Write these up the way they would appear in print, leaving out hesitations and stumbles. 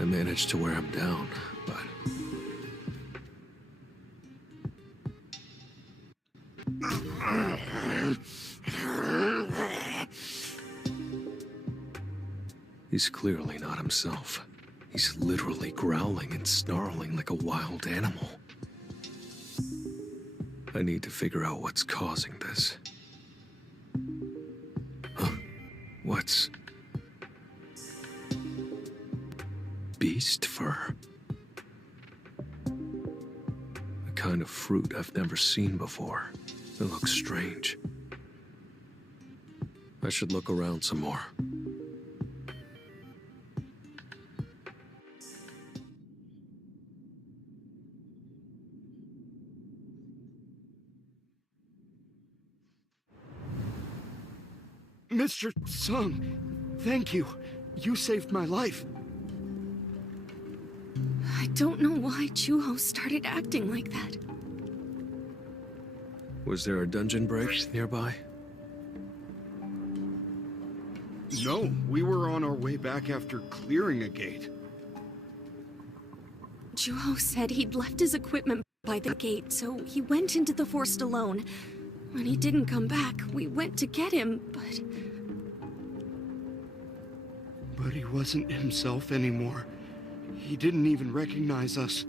I managed to wear him down, but... He's clearly not himself. He's literally growling and snarling like a wild animal. I need to figure out what's causing this. Huh? What's... beast fur? A kind of fruit I've never seen before. It looks strange. I should look around some more. Mr. Sung, thank you. You saved my life. I don't know why Juho started acting like that. Was there a dungeon break nearby? No, we were on our way back after clearing a gate. Juho said he'd left his equipment by the gate, so he went into the forest alone. When he didn't come back, we went to get him, but... But he wasn't himself anymore. He didn't even recognize us.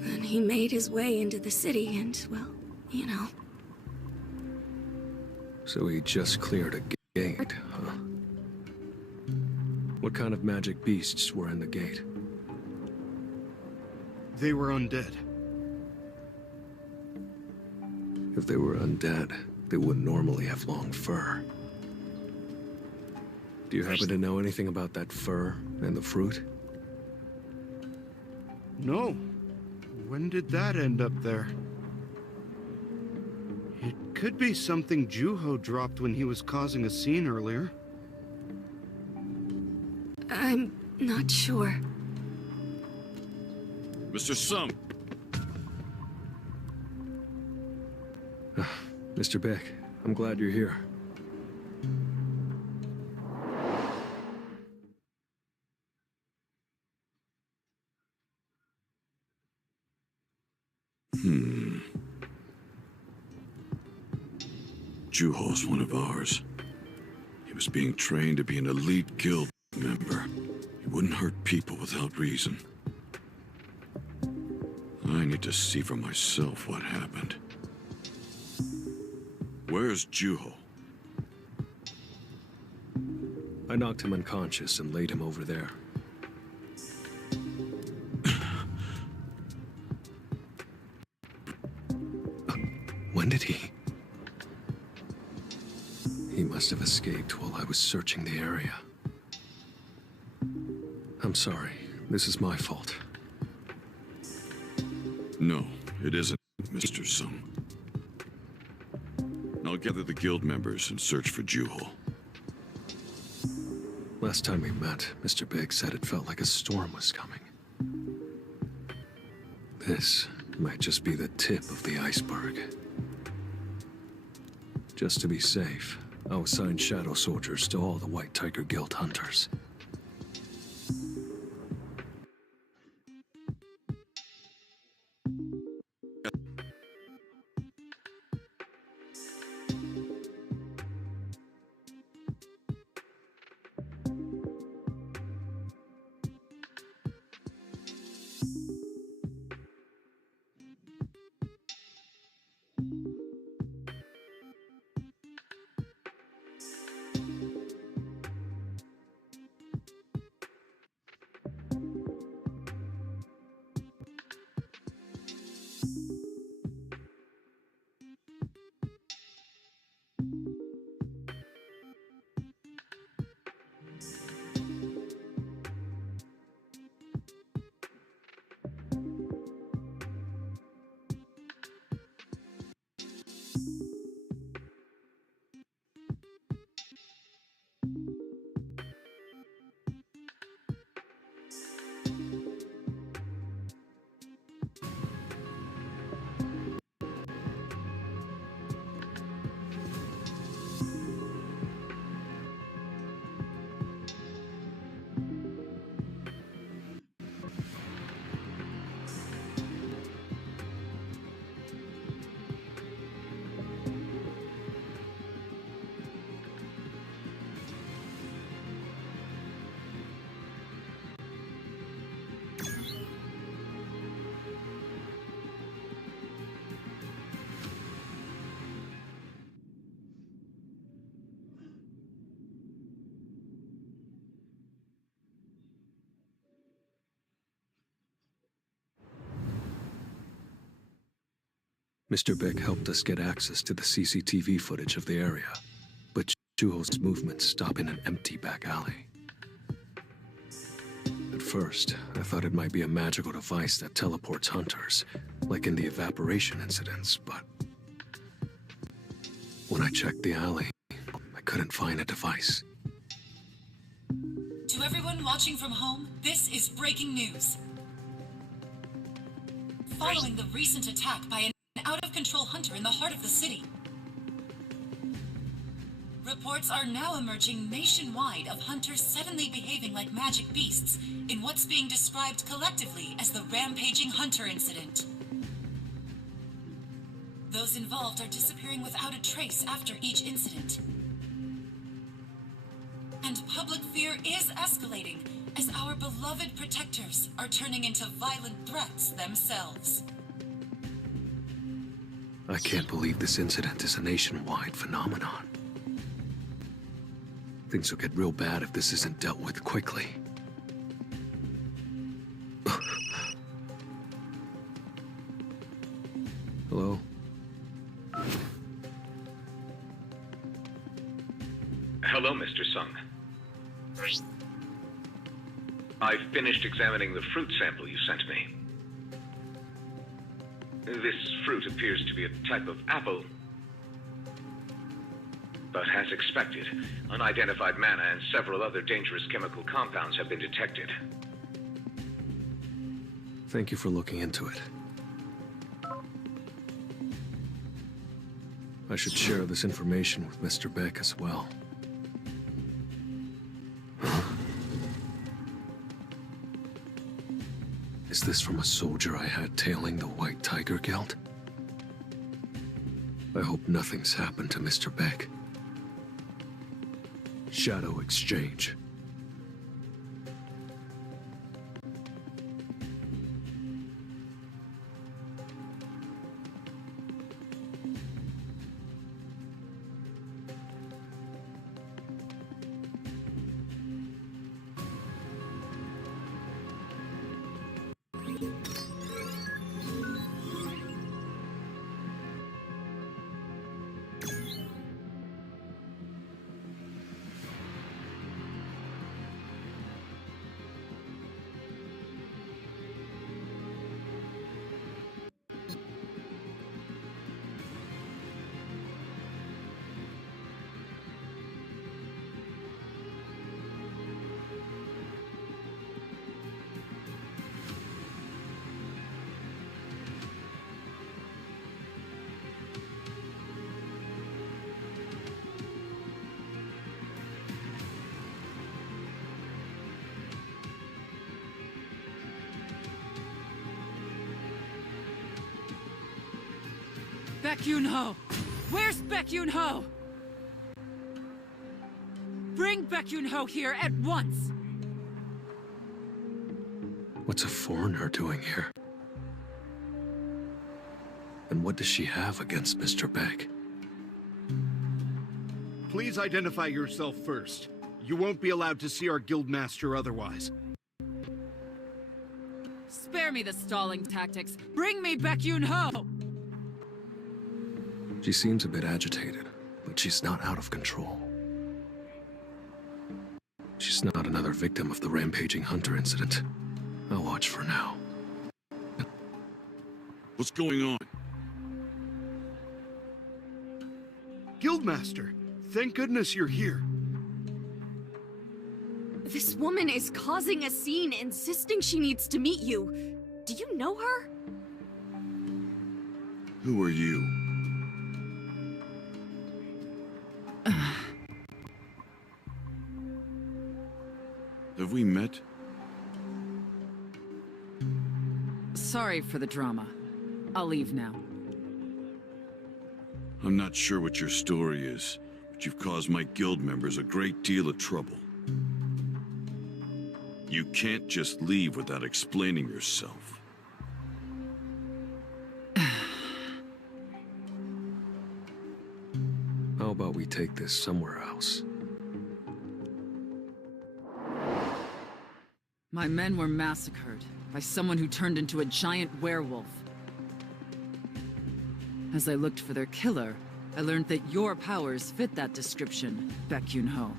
Then he made his way into the city and, well, you know. So he just cleared a gate, huh? What kind of magic beasts were in the gate? They were undead. If they were undead, they wouldn't normally have long fur. Do you happen to know anything about that fur and the fruit? No. When did that end up there? It could be something Juho dropped when he was causing a scene earlier. I'm not sure. Mr. Sung! Mr. Beck, I'm glad you're here. Juho's one of ours. He was being trained to be an elite guild member. He wouldn't hurt people without reason. I need to see for myself what happened. Where's Juho? I knocked him unconscious and laid him over there. When did he? He must have escaped while I was searching the area. I'm sorry. This is my fault. No, it isn't, Mr. Sung. I'll gather the guild members and search for Juho. Last time we met, Mr. Big said it felt like a storm was coming. This might just be the tip of the iceberg. Just to be safe, I'll assign shadow soldiers to all the White Tiger Guild hunters. Mr. Beck helped us get access to the CCTV footage of the area, but Shuho's movements stop in an empty back alley. At first, I thought it might be a magical device that teleports hunters, like in the evaporation incidents, but when I checked the alley, I couldn't find a device. To everyone watching from home, this is breaking news. Following the recent attack by an out-of-control hunter in the heart of the city, reports are now emerging nationwide of hunters suddenly behaving like magic beasts in what's being described collectively as the Rampaging Hunter incident. Those involved are disappearing without a trace after each incident. And public fear is escalating as our beloved protectors are turning into violent threats themselves. I can't believe this incident is a nationwide phenomenon. Things will get real bad if this isn't dealt with quickly. Hello? Hello, Mr. Sung. I've finished examining the fruit sample you sent me. This fruit appears to be a type of apple. But as expected, unidentified mana and several other dangerous chemical compounds have been detected. Thank you for looking into it. I should share this information with Mr. Beck as well. Is this from a soldier I had tailing the White Tiger Guild? I hope nothing's happened to Mr. Beck. Shadow Exchange. Baek Yoon-ho! Where's Baek Yoon-ho? Bring Baek Yoon-ho here at once! What's a foreigner doing here? And what does she have against Mr. Beck? Please identify yourself first. You won't be allowed to see our guildmaster otherwise. Spare me the stalling tactics. Bring me Baek Yoon-ho! She seems a bit agitated, but she's not out of control. She's not another victim of the Rampaging Hunter incident. I'll watch for now. What's going on? Guildmaster, thank goodness you're here. This woman is causing a scene, insisting she needs to meet you. Do you know her? Who are you? Have we met? Sorry for the drama. I'll leave now. I'm not sure what your story is, but you've caused my guild members a great deal of trouble. You can't just leave without explaining yourself. How about we take this somewhere else? My men were massacred by someone who turned into a giant werewolf. As I looked for their killer, I learned that your powers fit that description, Baek Yun-ho.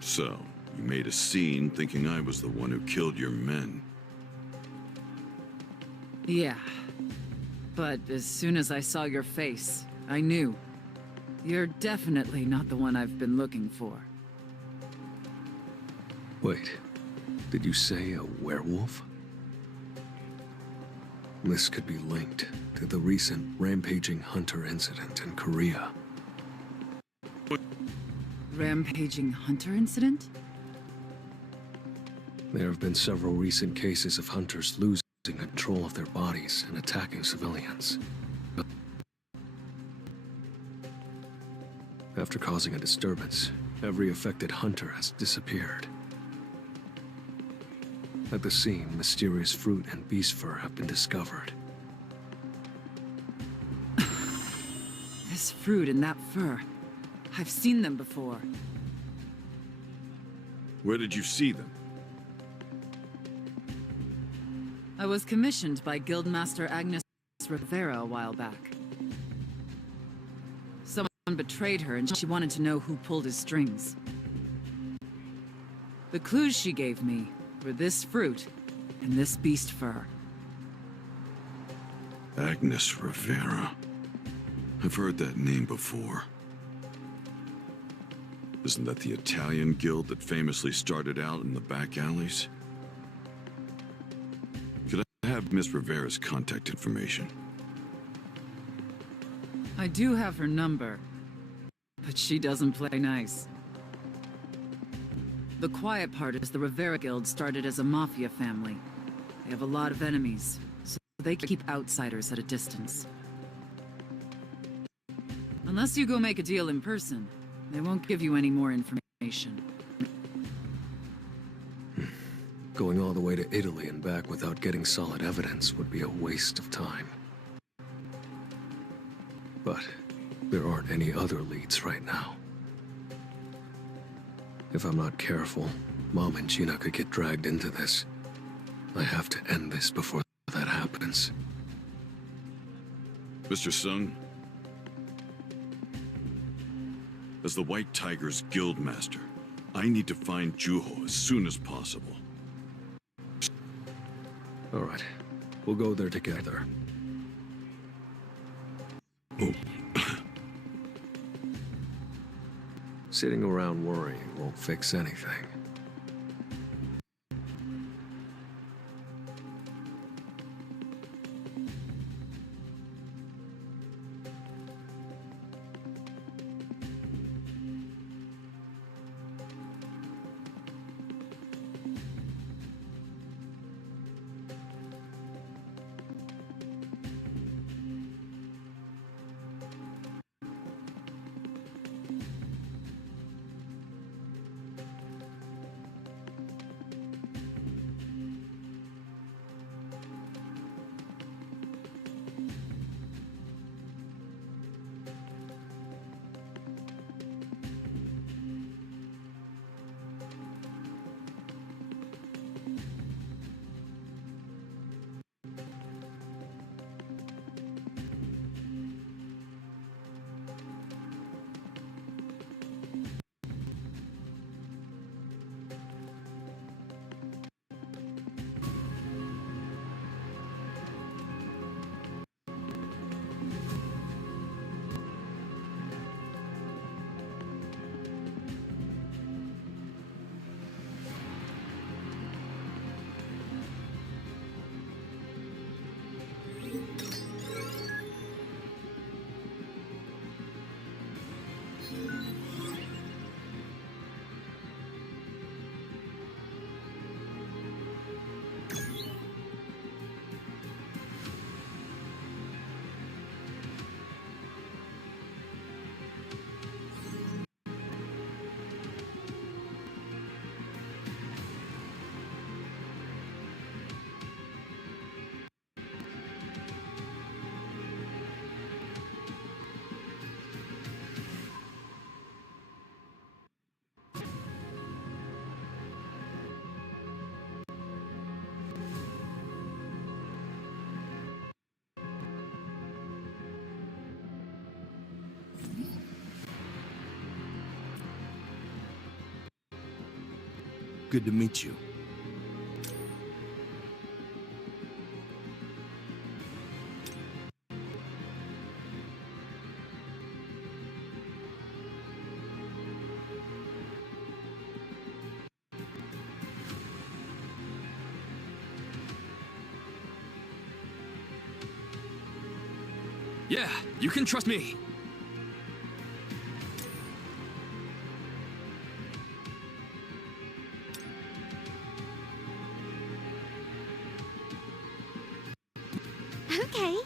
So, you made a scene thinking I was the one who killed your men. Yeah. But as soon as I saw your face, I knew. You're definitely not the one I've been looking for. Wait, did you say a werewolf? This could be linked to the recent rampaging hunter incident in Korea. Rampaging hunter incident? There have been several recent cases of hunters losing control of their bodies and attacking civilians. After causing a disturbance, every affected hunter has disappeared. At the scene, mysterious fruit and beast fur have been discovered. This fruit and that fur. I've seen them before. Where did you see them? I was commissioned by Guildmaster Agnes Rivera a while back. Someone betrayed her and she wanted to know who pulled his strings. The clues she gave me were this fruit and this beast fur. Agnes Rivera. I've heard that name before. Isn't that the Italian guild that famously started out in the back alleys? Could I have Miss Rivera's contact information? I do have her number, but she doesn't play nice. The quiet part is the Rivera Guild started as a mafia family. They have a lot of enemies, so they keep outsiders at a distance. Unless you go make a deal in person, they won't give you any more information. Going all the way to Italy and back without getting solid evidence would be a waste of time. But there aren't any other leads right now. If I'm not careful, Mom and Gina could get dragged into this. I have to end this before that happens. Mr. Sung? As the White Tiger's guildmaster, I need to find Juho as soon as possible. All right, we'll go there together. Oh. Sitting around worrying won't fix anything. Good to meet you. Yeah, you can trust me. Okay.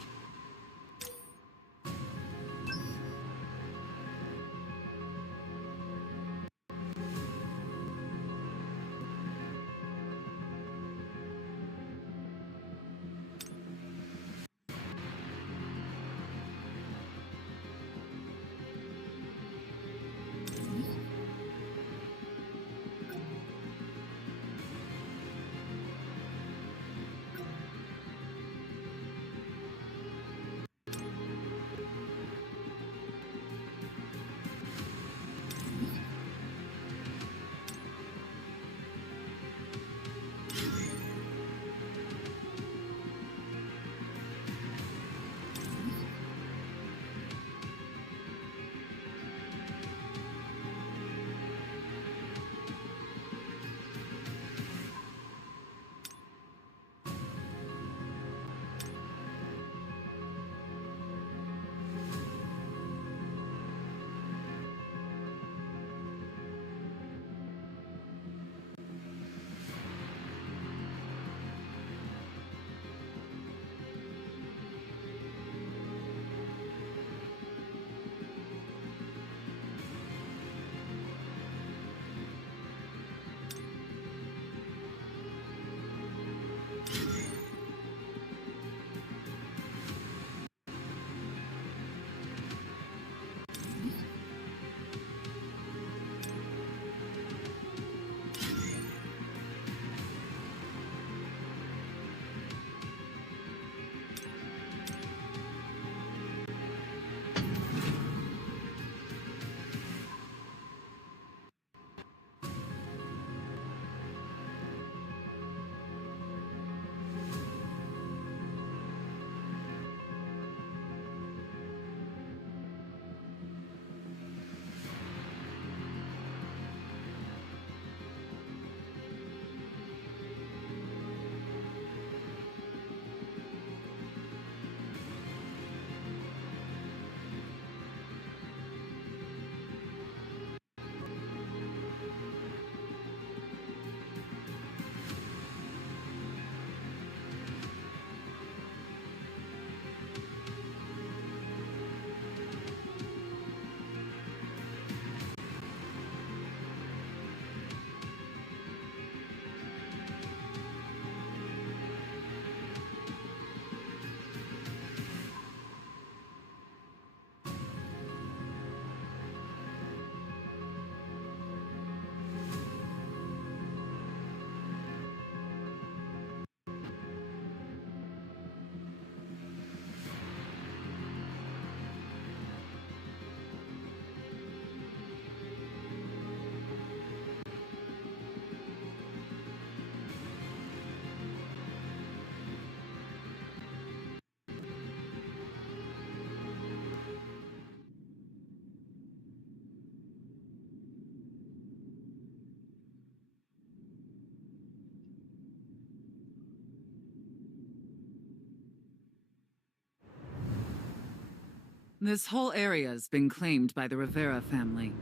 This whole area has been claimed by the Rivera family.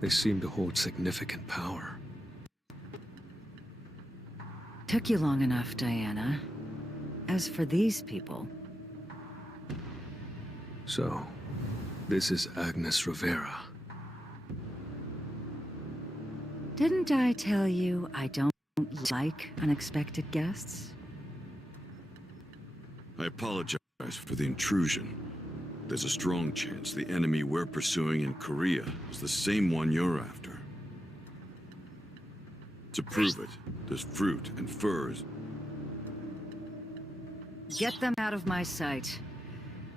They seem to hold significant power. Took you long enough, Diana. As for these people... So, this is Agnes Rivera. Didn't I tell you I don't like unexpected guests? I apologize for the intrusion. There's a strong chance the enemy we're pursuing in Korea is the same one you're after. To prove it, there's fruit and furs. Get them out of my sight.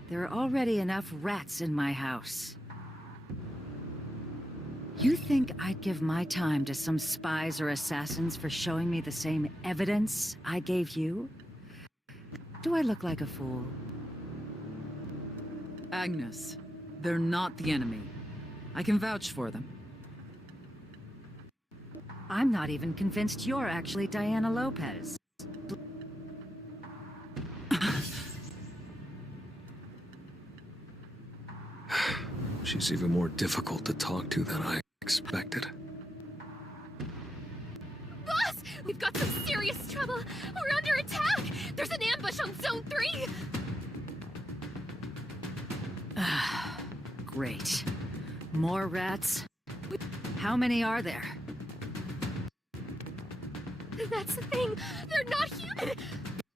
There are already enough rats in my house. You think I'd give my time to some spies or assassins for showing me the same evidence I gave you? Do I look like a fool? Agnes, they're not the enemy. I can vouch for them. I'm not even convinced you're actually Diana Lopez. She's even more difficult to talk to than I expected. Boss! We've got some serious trouble! We're under attack! There's an ambush on Zone 3! Great. More rats? How many are there? That's the thing! They're not human!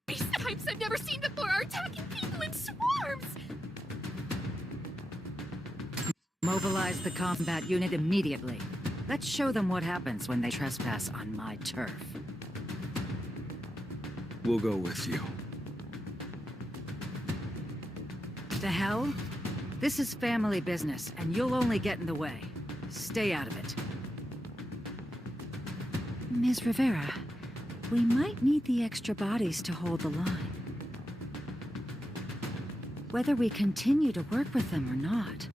These types I've never seen before are attacking people in swarms! Mobilize the combat unit immediately. Let's show them what happens when they trespass on my turf. We'll go with you. The hell? This is family business, and you'll only get in the way. Stay out of it. Ms. Rivera, we might need the extra bodies to hold the line. Whether we continue to work with them or not,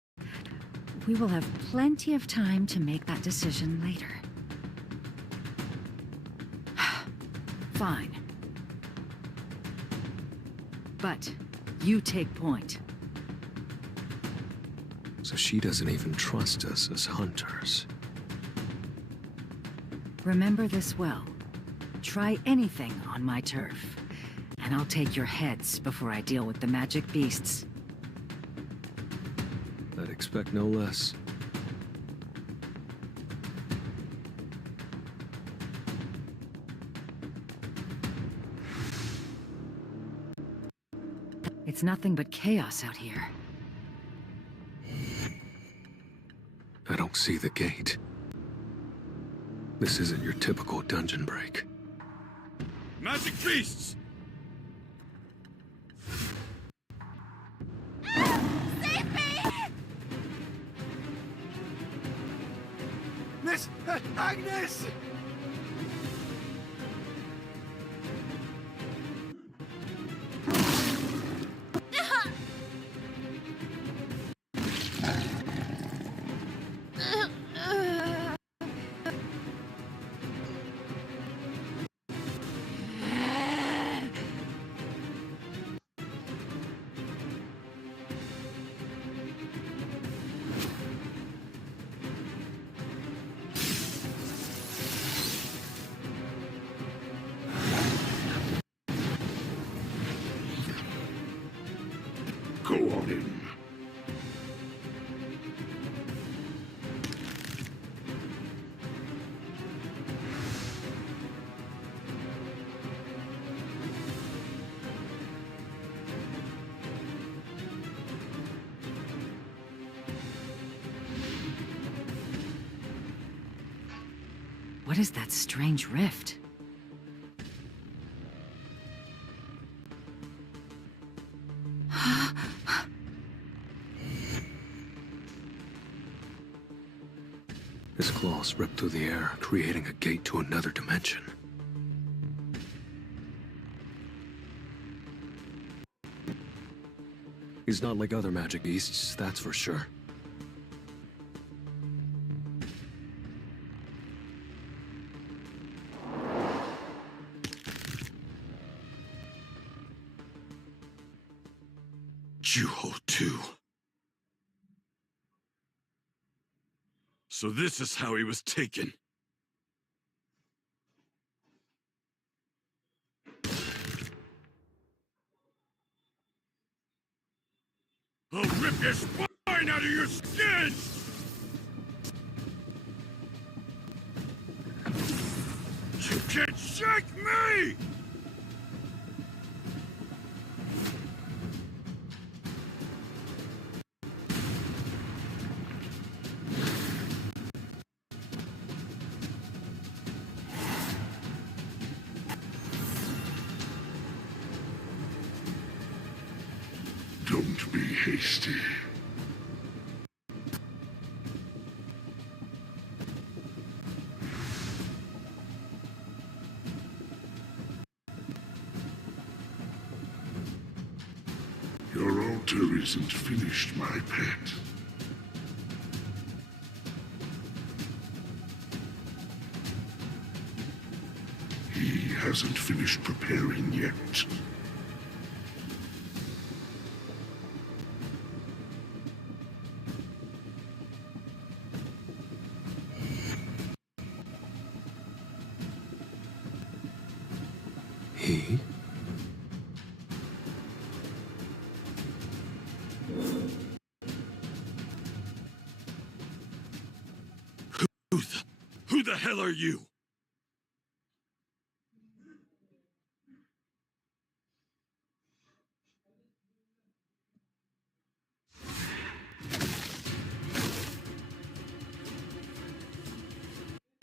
we will have plenty of time to make that decision later. Fine. But you take point. So she doesn't even trust us as hunters. Remember this well. Try anything on my turf, and I'll take your heads before I deal with the magic beasts. I'd expect no less. It's nothing but chaos out here. I don't see the gate. This isn't your typical dungeon break. Magic beasts! Save me! Miss Agnes! Go on in. What is that strange rift? His claws ripped through the air, creating a gate to another dimension. He's not like other magic beasts, that's for sure. Juho 2. So this is how he was taken. I'll rip your spine out of your skin! You can't shake me! Don't be hasty. isn't finished, my pet. He hasn't finished preparing yet. He? Who the hell are you?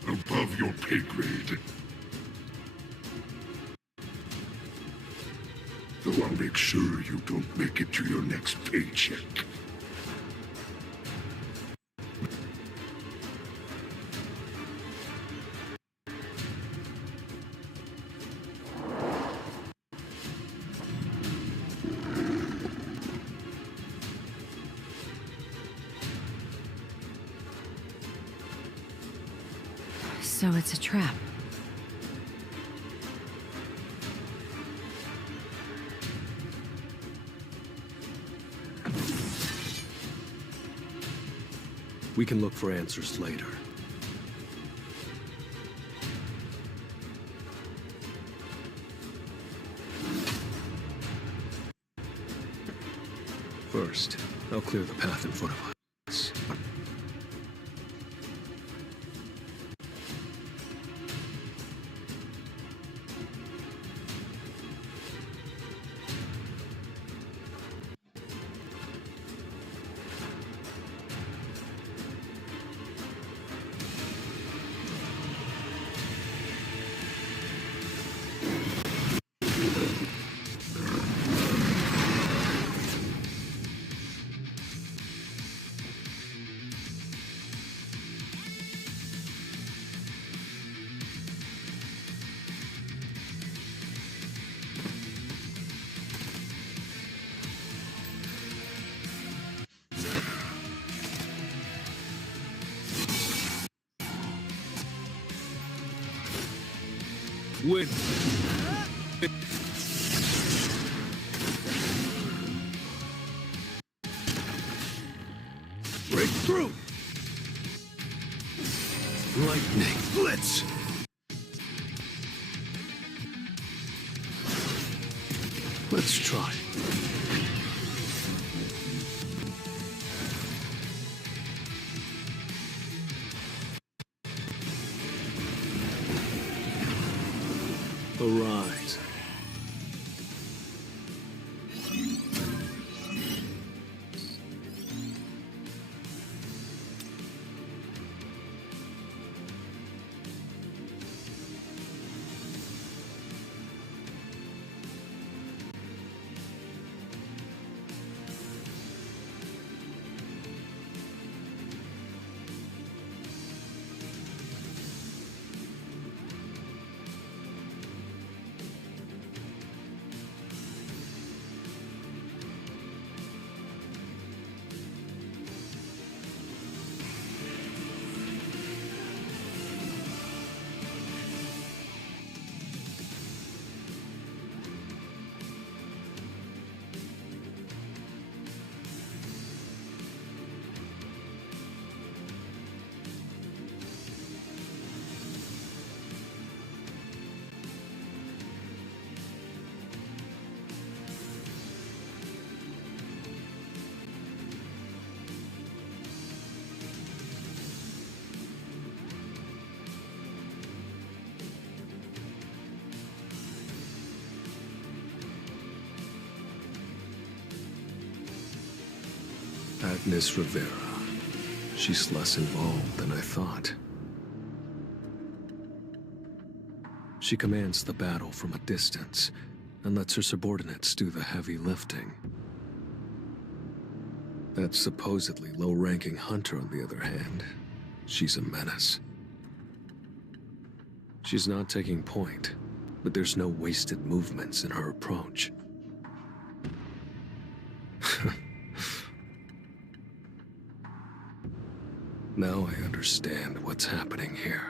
Above your pay grade. Though I'll make sure you don't make it to your next paycheck. So it's a trap. We can look for answers later. First, I'll clear the path in front of us. Win. Break through! Lightning blitz! Let's try. Arise. Agnes Rivera. She's less involved than I thought. She commands the battle from a distance and lets her subordinates do the heavy lifting. That supposedly low-ranking Hunter, on the other hand, she's a menace. She's not taking point, but there's no wasted movements in her approach. Now I understand what's happening here.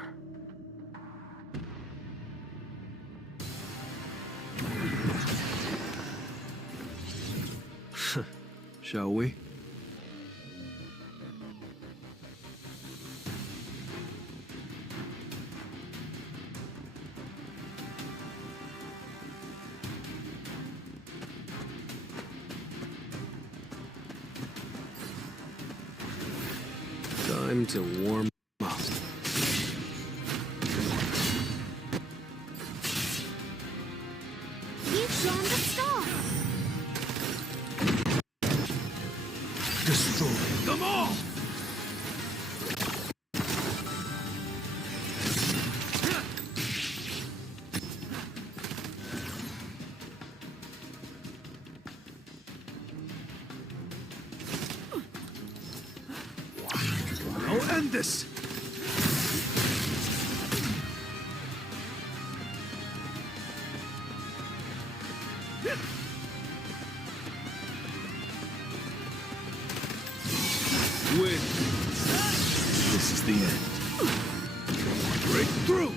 Shall we? Time to warm up. You've drawn the star. Destroy them all! I'll end this! Win. This is the end. Break through!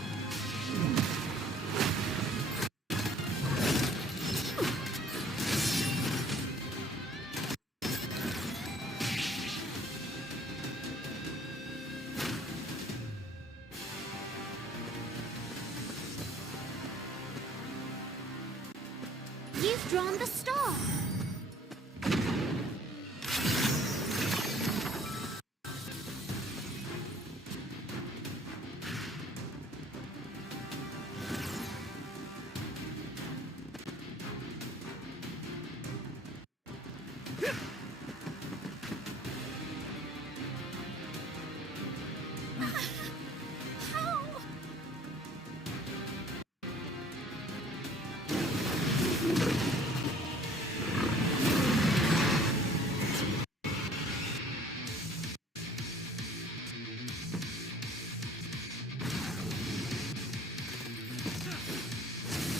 You've drawn the star.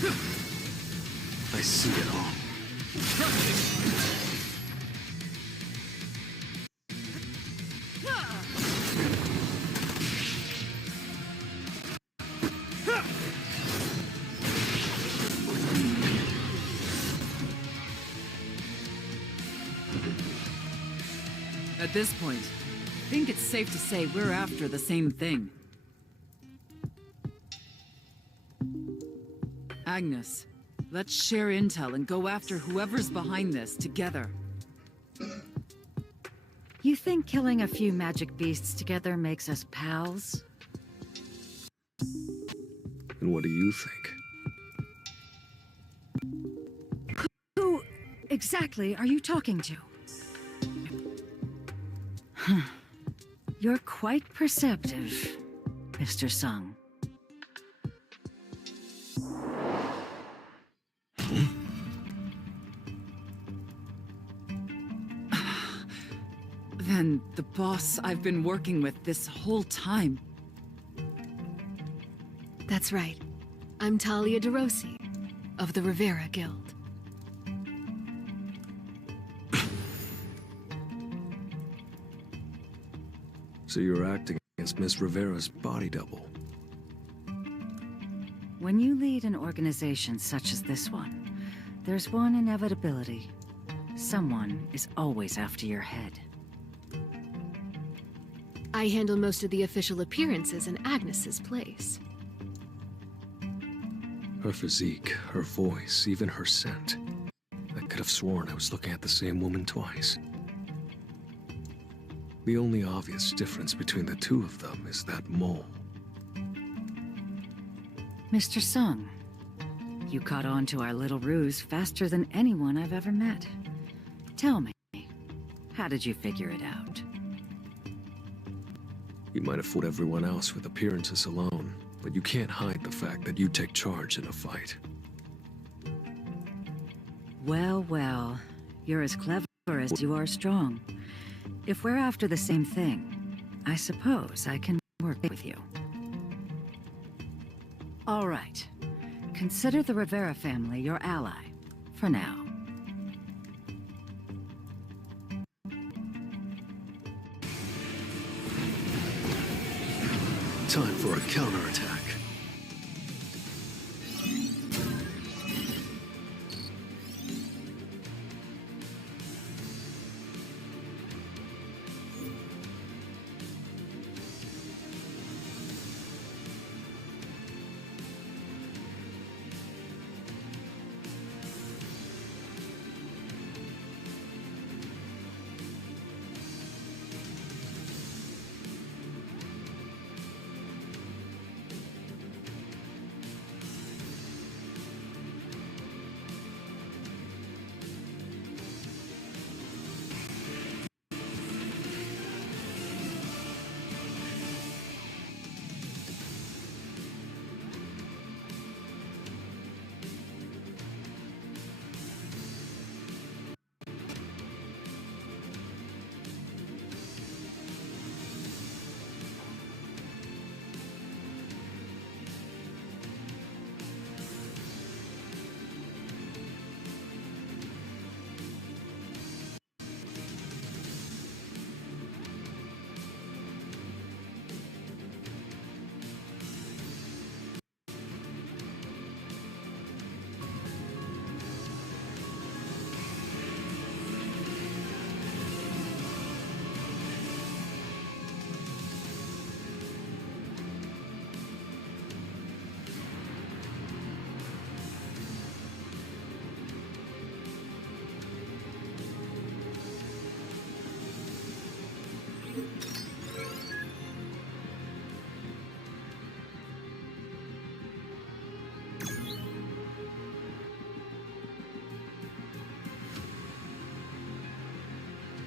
How? I see it all. At this point, I think it's safe to say we're after the same thing. Agnes, let's share intel and go after whoever's behind this together. You think killing a few magic beasts together makes us pals? And what do you think? Who exactly are you talking to? You're quite perceptive, Mr. Sung. Then the boss I've been working with this whole time. That's right. I'm Talia de Rossi, of the Rivera Guild. So you're acting against Miss Rivera's body double. When you lead an organization such as this one, there's one inevitability. Someone is always after your head. I handle most of the official appearances in Agnes's place. Her physique, her voice, even her scent. I could have sworn I was looking at the same woman twice. The only obvious difference between the two of them is that mole. Mr. Sung, you caught on to our little ruse faster than anyone I've ever met. Tell me, how did you figure it out? You might have fooled everyone else with appearances alone, but you can't hide the fact that you take charge in a fight. Well, well, you're as clever as you are strong. If we're after the same thing, I suppose I can work with you. All right. Consider the Rivera family your ally, for now. time for a counterattack.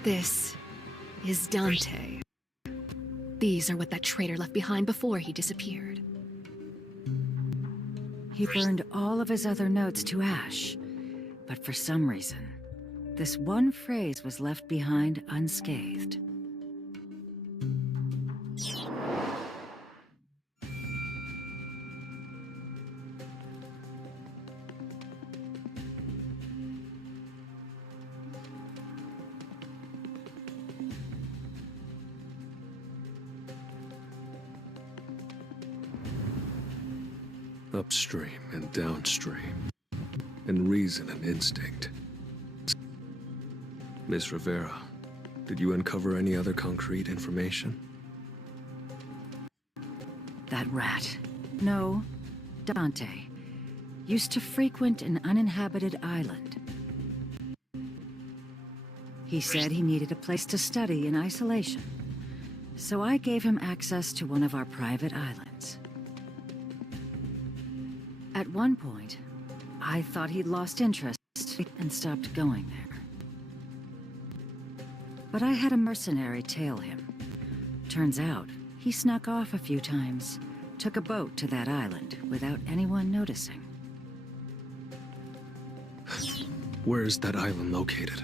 This is Dante. These are what that traitor left behind before he disappeared. He burned all of his other notes to ash, but for some reason, this one phrase was left behind unscathed. Upstream and downstream, and reason and instinct. Ms. Rivera, did you uncover any other concrete information? That rat. No, Dante. Used to frequent an uninhabited island. He said he needed a place to study in isolation, so I gave him access to one of our private islands. At one point, I thought he'd lost interest and stopped going there. But I had a mercenary tail him. Turns out, he snuck off a few times, took a boat to that island without anyone noticing. Where is that island located?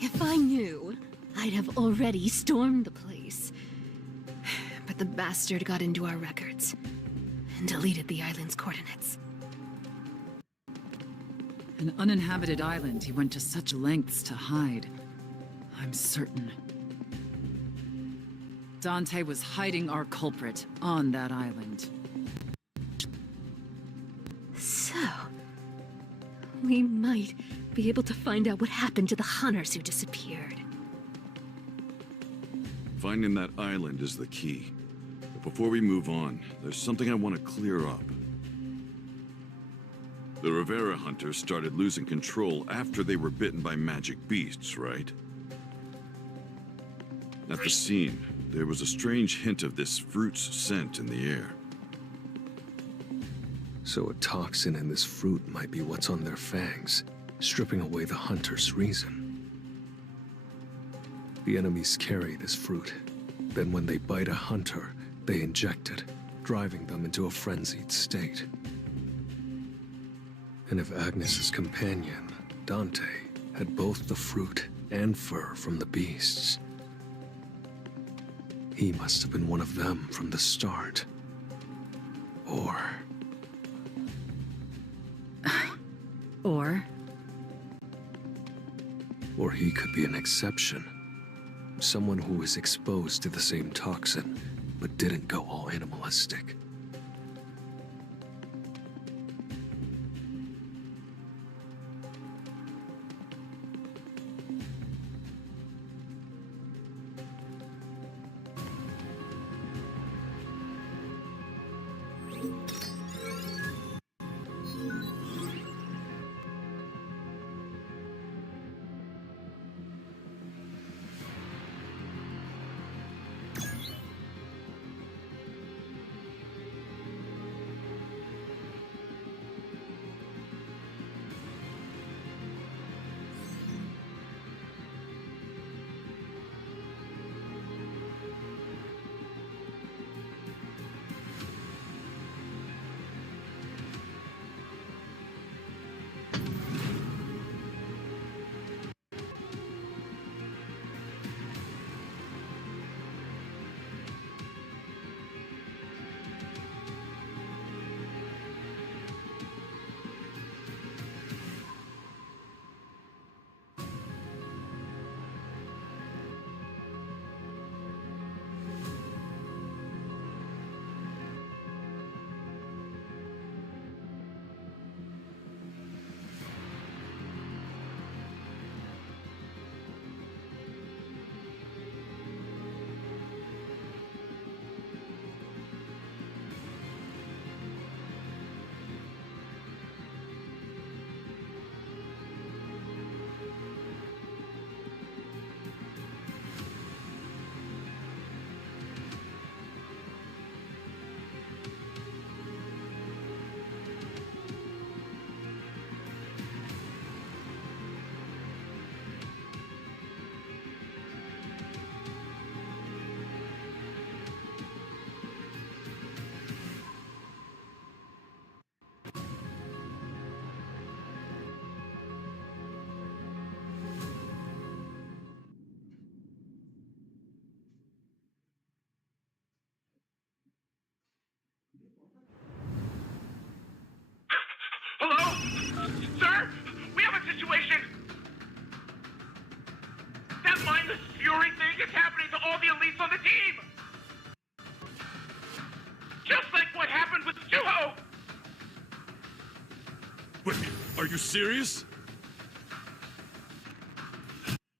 If I knew, I'd have already stormed the place. But the bastard got into our records and deleted the island's coordinates. An uninhabited island he went to such lengths to hide. I'm certain. Dante was hiding our culprit on that island. So, we might be able to find out what happened to the hunters who disappeared. Finding that island is the key. But before we move on, there's something I want to clear up. The Rivera hunters started losing control after they were bitten by magic beasts, right? At the scene, there was a strange hint of this fruit's scent in the air. So a toxin in this fruit might be what's on their fangs, stripping away the hunter's reason. The enemies carry this fruit. Then when they bite a hunter, they inject it, driving them into a frenzied state. And if Agnes's companion, Dante, had both the fruit and fur from the beasts, he must have been one of them from the start. Or Or he could be an exception. Someone who was exposed to the same toxin, but didn't go all animalistic. Hello? Sir? We have a situation! That mindless fury thing is happening to all the elites on the team! Just like what happened with Suho! Wait, are you serious?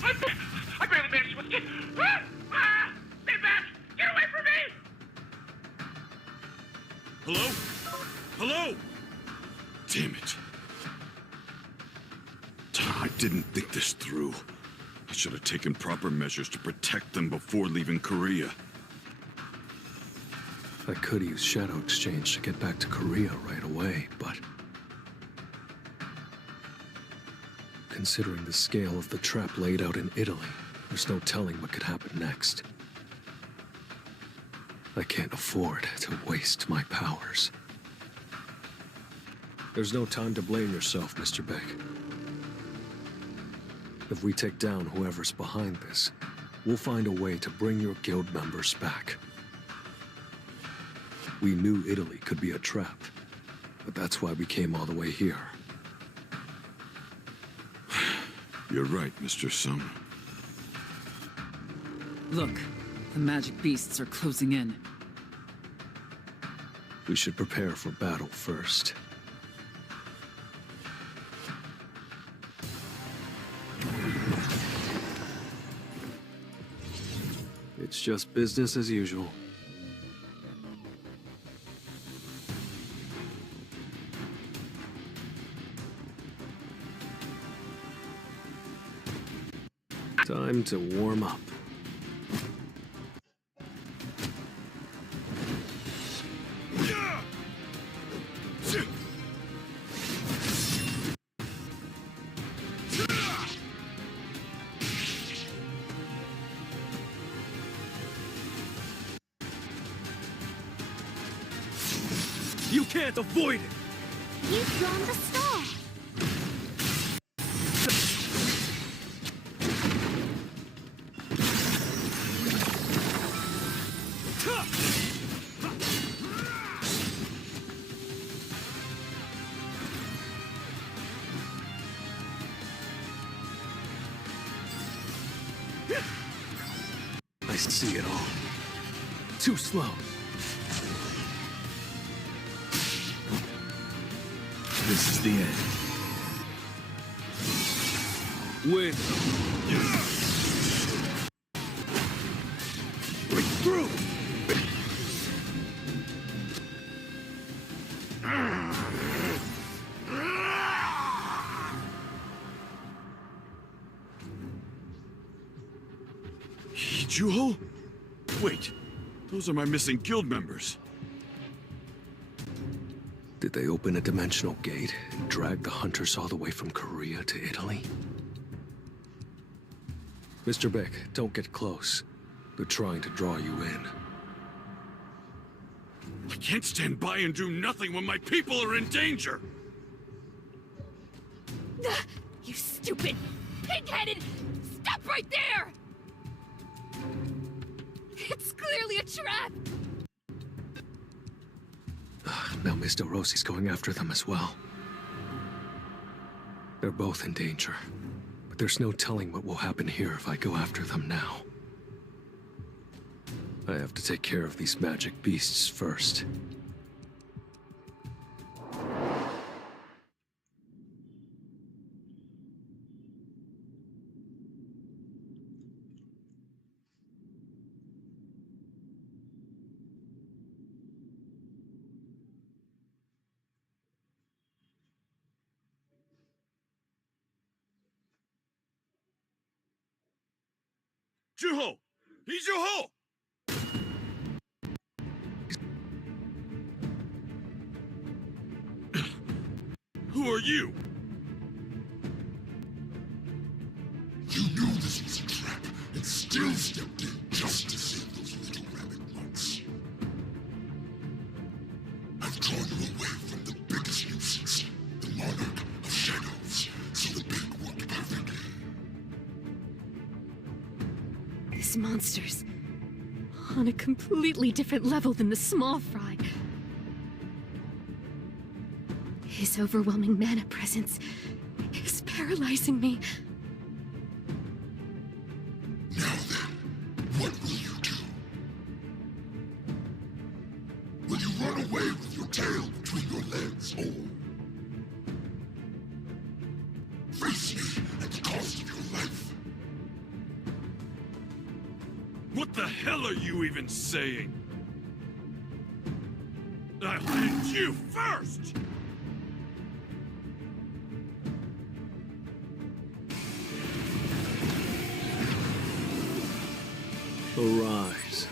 I barely managed to escape! Stay back! Get away from me! Hello? Hello? Damn it. I didn't think this through. I should have taken proper measures to protect them before leaving Korea. I could use Shadow Exchange to get back to Korea right away, but... considering the scale of the trap laid out in Italy, there's no telling what could happen next. I can't afford to waste my powers. There's no time to blame yourself, Mr. Beck. If we take down whoever's behind this, we'll find a way to bring your guild members back. We knew Italy could be a trap, but that's why we came all the way here. You're right, Mr. Sung. Look, the magic beasts are closing in. We should prepare for battle first. It's just business as usual. Time to warm up. You can't avoid it! You've drawn the star! see it all. Too slow. This is the end. Win. Break through. Juho? Wait, those are my missing guild members. Did they open a dimensional gate and drag the hunters all the way from Korea to Italy? Mr. Beck, don't get close. They're trying to draw you in. I can't stand by and do nothing when my people are in danger! You stupid, pig-headed! Stop right there! It's clearly a trap! Now Mr. Rossi's going after them as well. They're both in danger. But there's no telling what will happen here if I go after them now. I have to take care of these magic beasts first. Juho! Juho! Who are you? You knew this was a trap and still stepped in just to save those little rabbit monks. I've drawn you away from the biggest nuisance, the Monarch of Shadows, so the bait worked perfectly. This monster's on a completely different level than the small fry. His overwhelming mana presence is paralyzing me. Now then, what will you do? Will you run away with your tail between your legs, or face me at the cost of your life? What the hell are you even saying? I'll hit you first! Arise.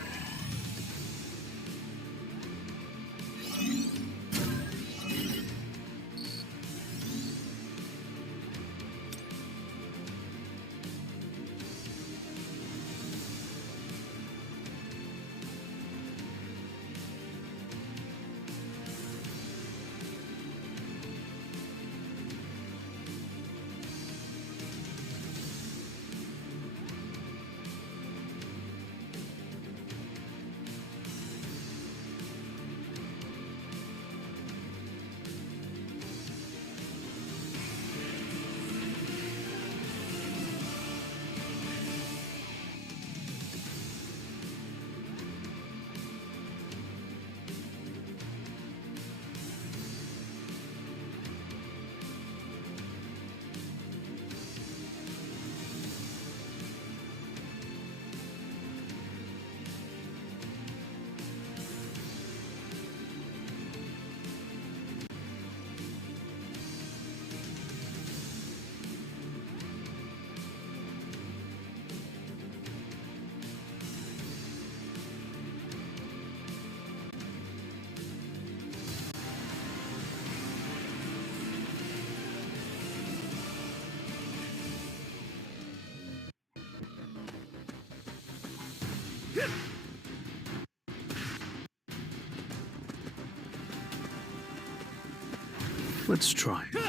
Let's try it.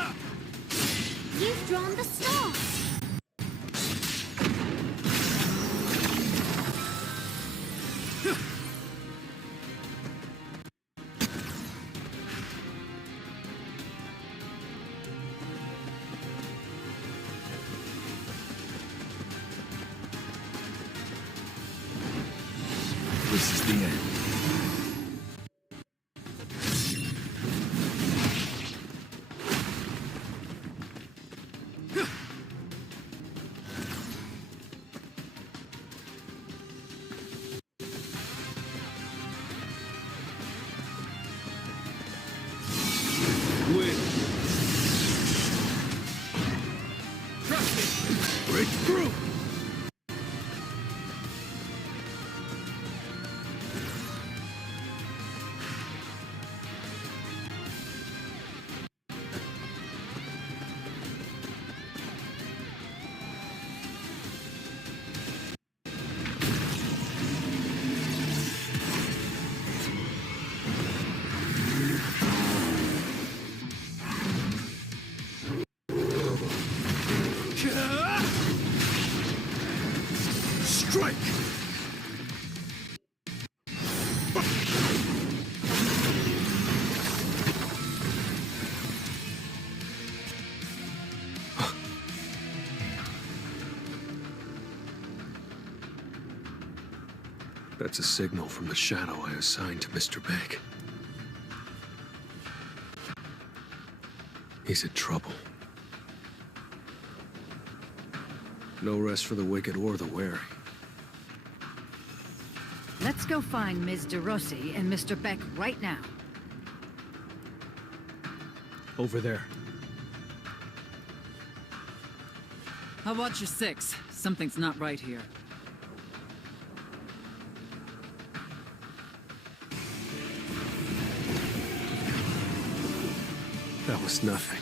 You've drawn the stars! This is the end. Break through! Strike! That's a signal from the shadow I assigned to Mr. Beck. He's in trouble. No rest for the wicked or the wary. Let's go find Ms. DeRossi and Mr. Beck right now. Over there. How about your 6? Something's not right here. That was nothing.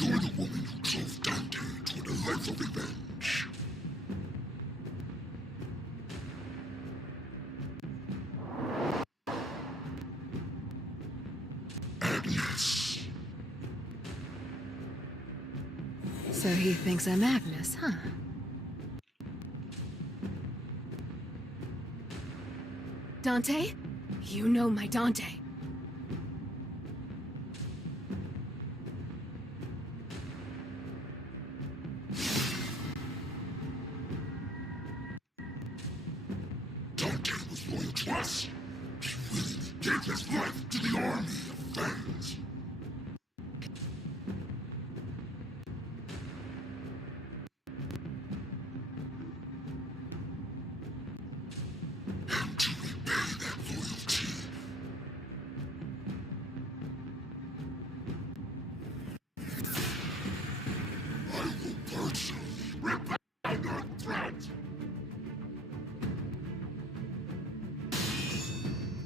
You're the woman who drove Dante toward a life of revenge. Agnes. So he thinks I'm Agnes, huh? Dante? You know my Dante. Dante was loyal to us. He willingly gave his life to the army of Fangs. And to repay that loyalty, I will personally repay our threat.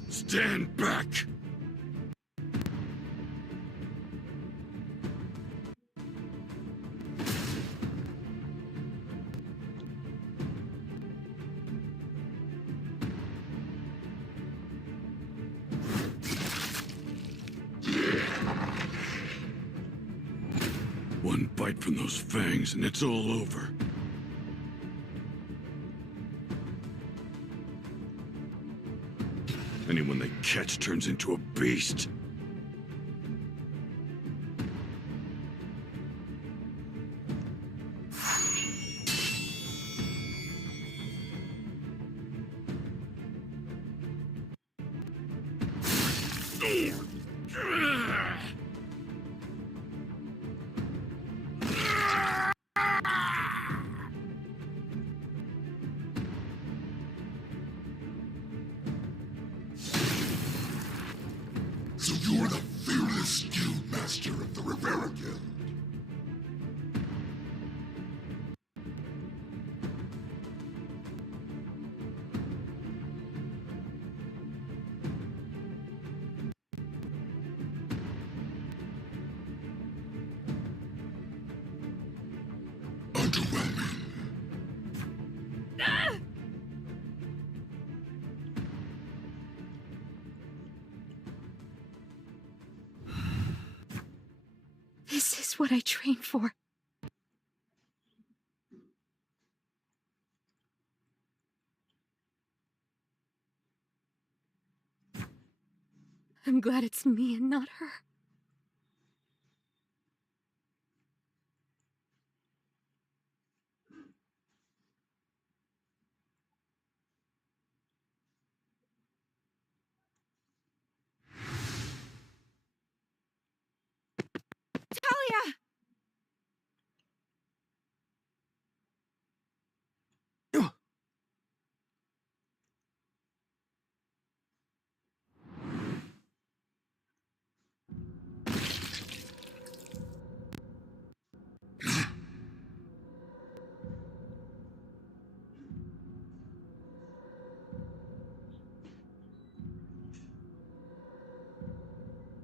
Stand back! One bite from those fangs and it's all over. Anyone they catch turns into a beast. So you're the fearless guild master of the Rivera Guild. Underwhelming. This is what I trained for. I'm glad it's me and not her. Talia!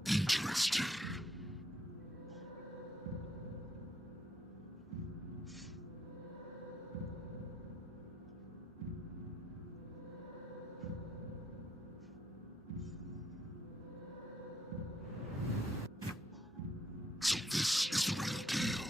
Interesting. So this is the real deal.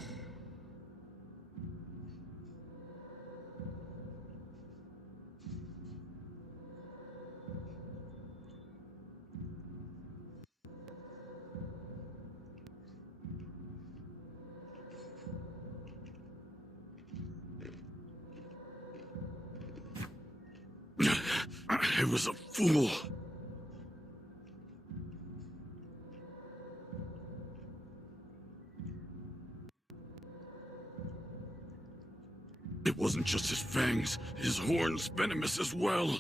I was a fool. It wasn't just his fangs, his horns venomous as well.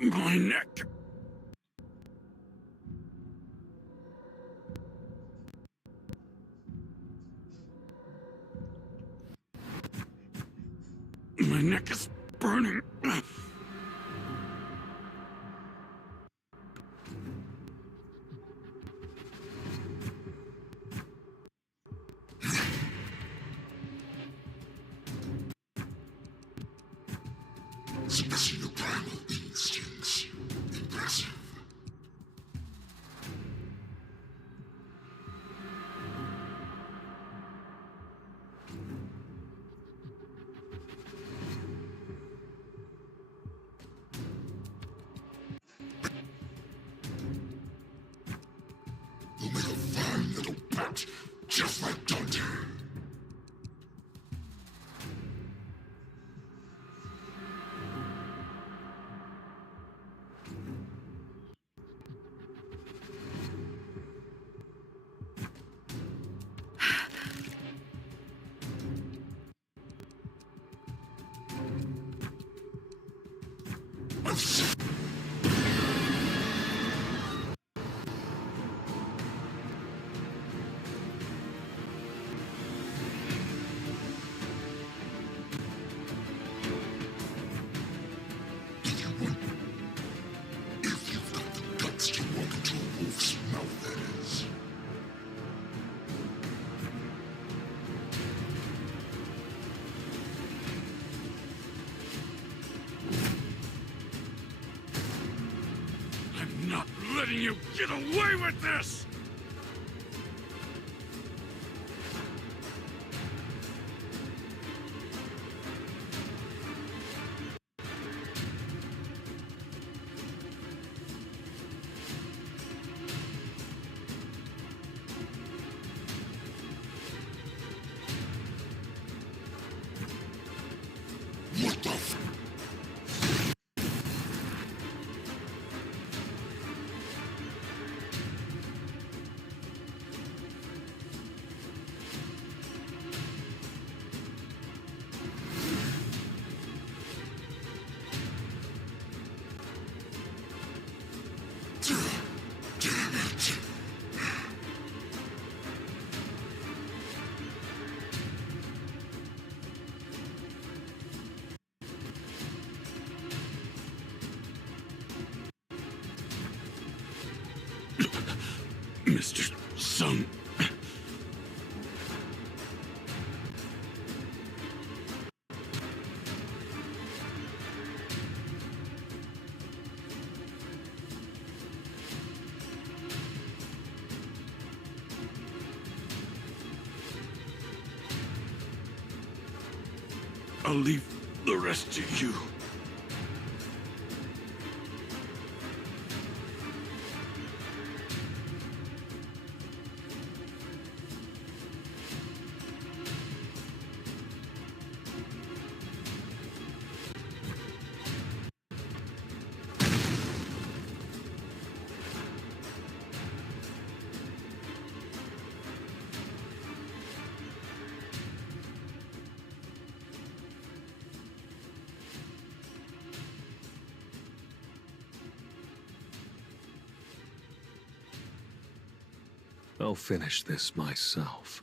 My neck. My neck is burning. out, just like Dante. If you've got the guts to walk into a wolf's mouth, that is. I'm not letting you get away with this! What the f- Damn it! Mr. Sun. I'll leave the rest to you. I'll finish this myself.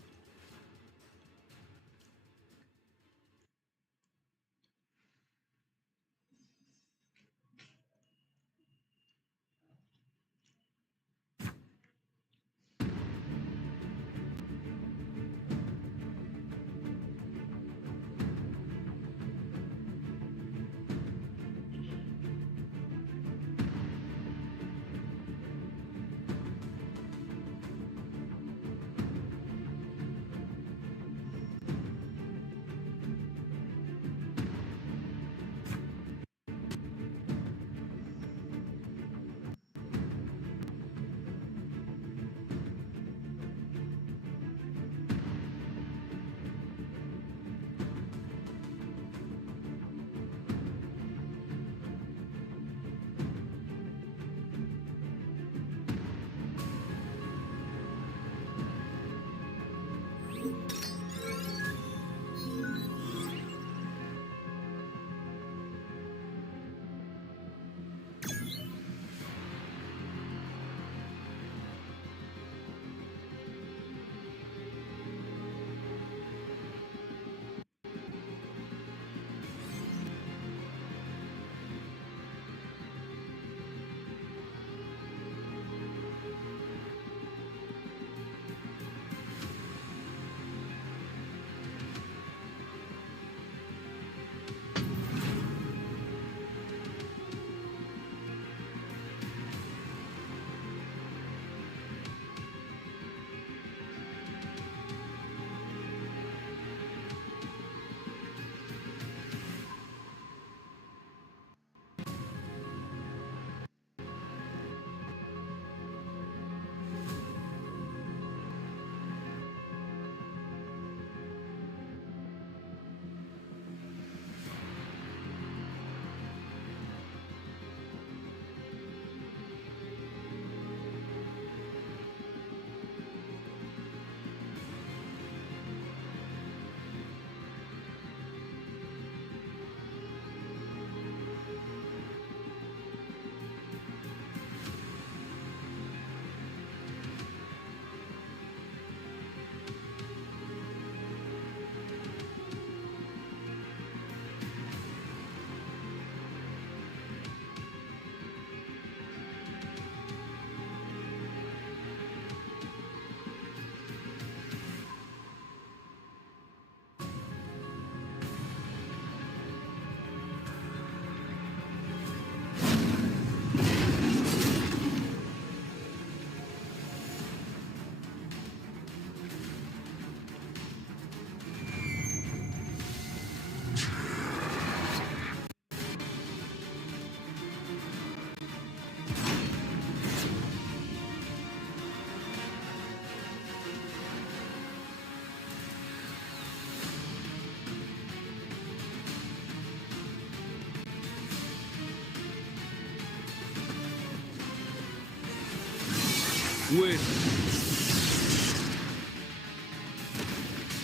Win.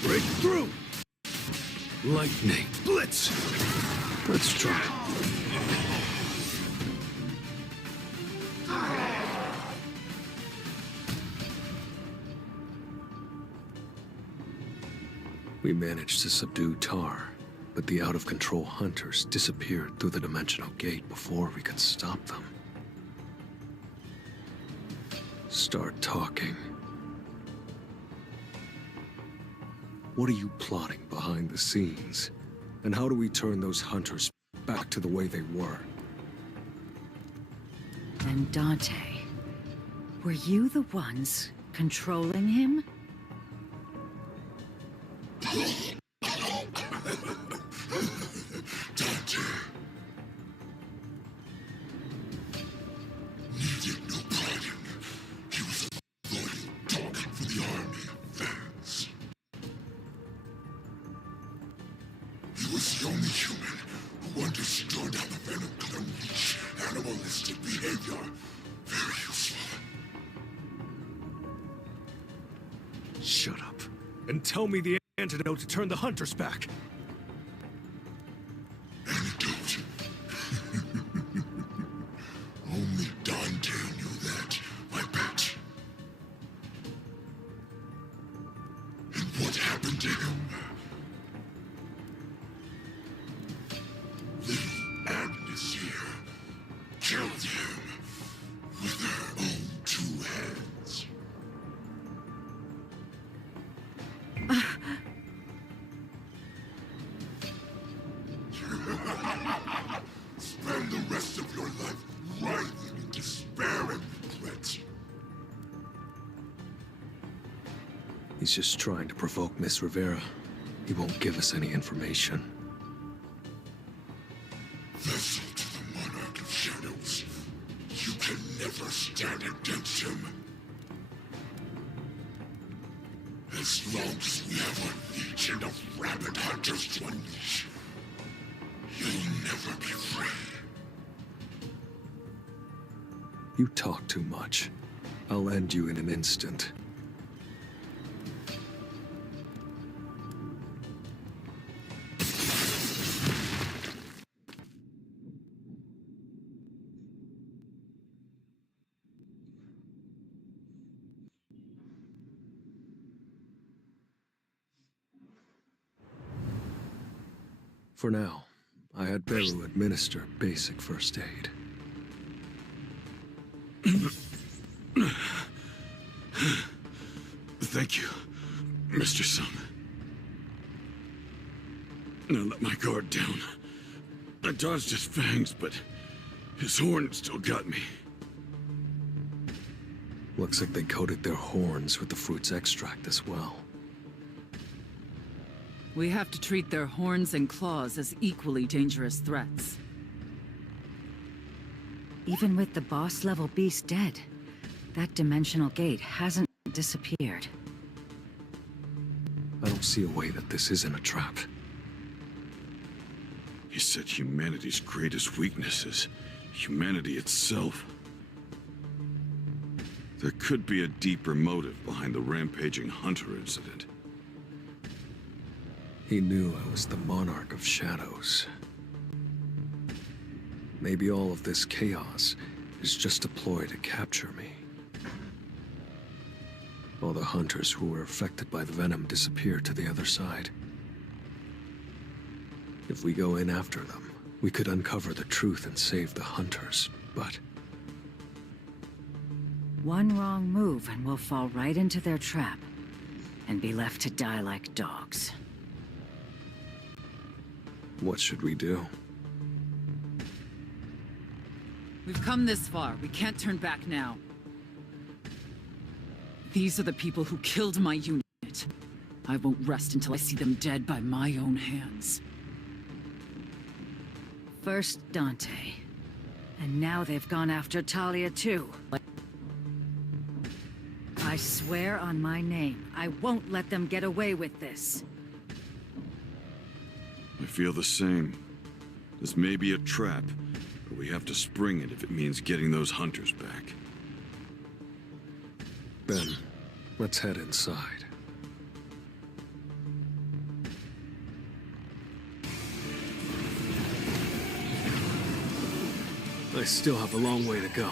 Break through. Lightning. Blitz. Let's try. We managed to subdue Tar, but the out-of-control hunters disappeared through the dimensional gate before we could stop them. Start talking. What are you plotting behind the scenes? And how do we turn those hunters back to the way they were? And Dante, were you the ones controlling him? Dante needed no pardon. He was a loyal dog for the army of Vance. He was the only human who understood how the venom could unleash animalistic behavior. Very useful. Shut up. And tell me the antidote to turn the hunters back. Antidote. Only Dante knew that, I bet. And what happened to him? Little Agnes here killed him with her own two hands. Spend the rest of your life writhing in despair and regret. He's just trying to provoke Miss Rivera. He won't give us any information. Vessel to the Monarch of Shadows. You can never stand against him. As long as we have a legion of rabid hunters to unleash, you'll never be free. You talk too much. I'll end you in an instant. For now, I had Beru administer basic first aid. Thank you, Mr. Sun. Now let my guard down. I dodged his fangs, but his horn still got me. Looks like they coated their horns with the fruit's extract as well. We have to treat their horns and claws as equally dangerous threats. Even with the boss-level beast dead, that dimensional gate hasn't disappeared. I don't see a way that this isn't a trap. He said humanity's greatest weakness is humanity itself. There could be a deeper motive behind the rampaging hunter incident. He knew I was the Monarch of Shadows. Maybe all of this chaos is just a ploy to capture me. All the hunters who were affected by the venom disappeared to the other side. If we go in after them, we could uncover the truth and save the hunters, but... One wrong move and we'll fall right into their trap, and be left to die like dogs. What should we do? We've come this far. We can't turn back now. These are the people who killed my unit. I won't rest until I see them dead by my own hands. First Dante. And now they've gone after Talia too. I swear on my name, I won't let them get away with this. I feel the same. This may be a trap, but we have to spring it if it means getting those hunters back. Then, let's head inside. I still have a long way to go.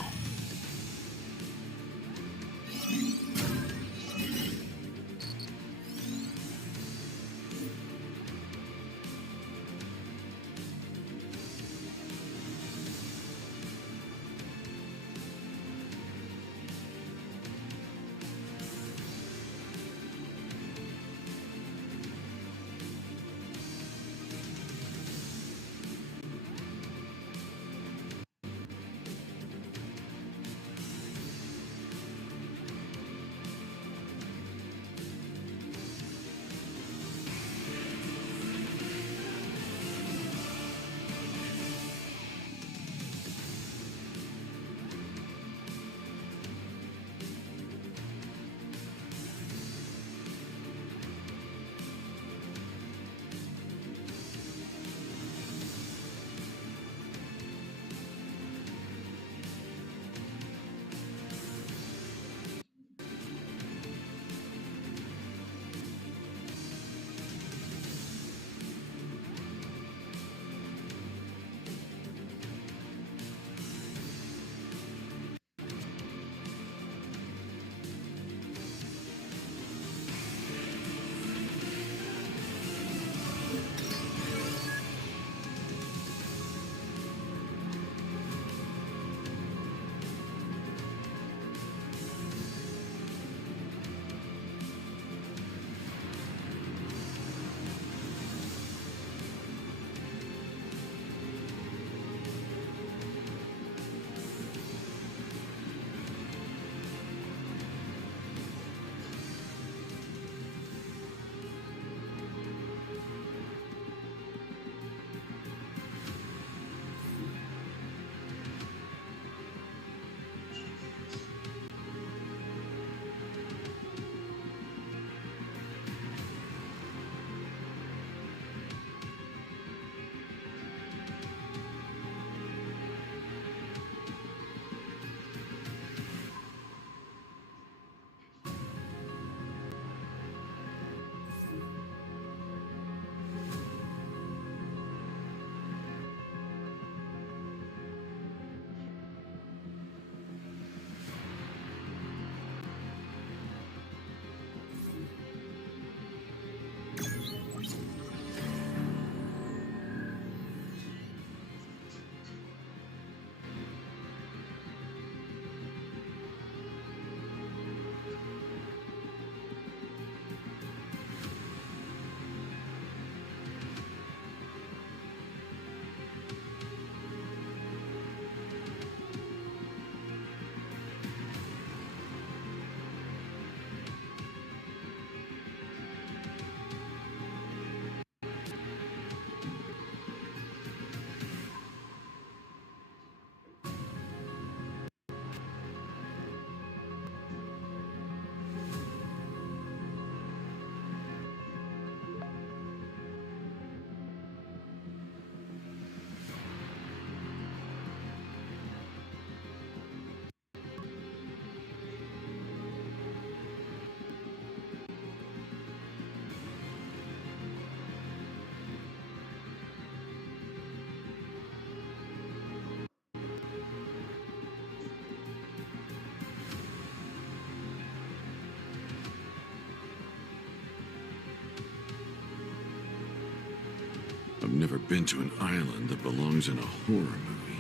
I've never been to an island that belongs in a horror movie.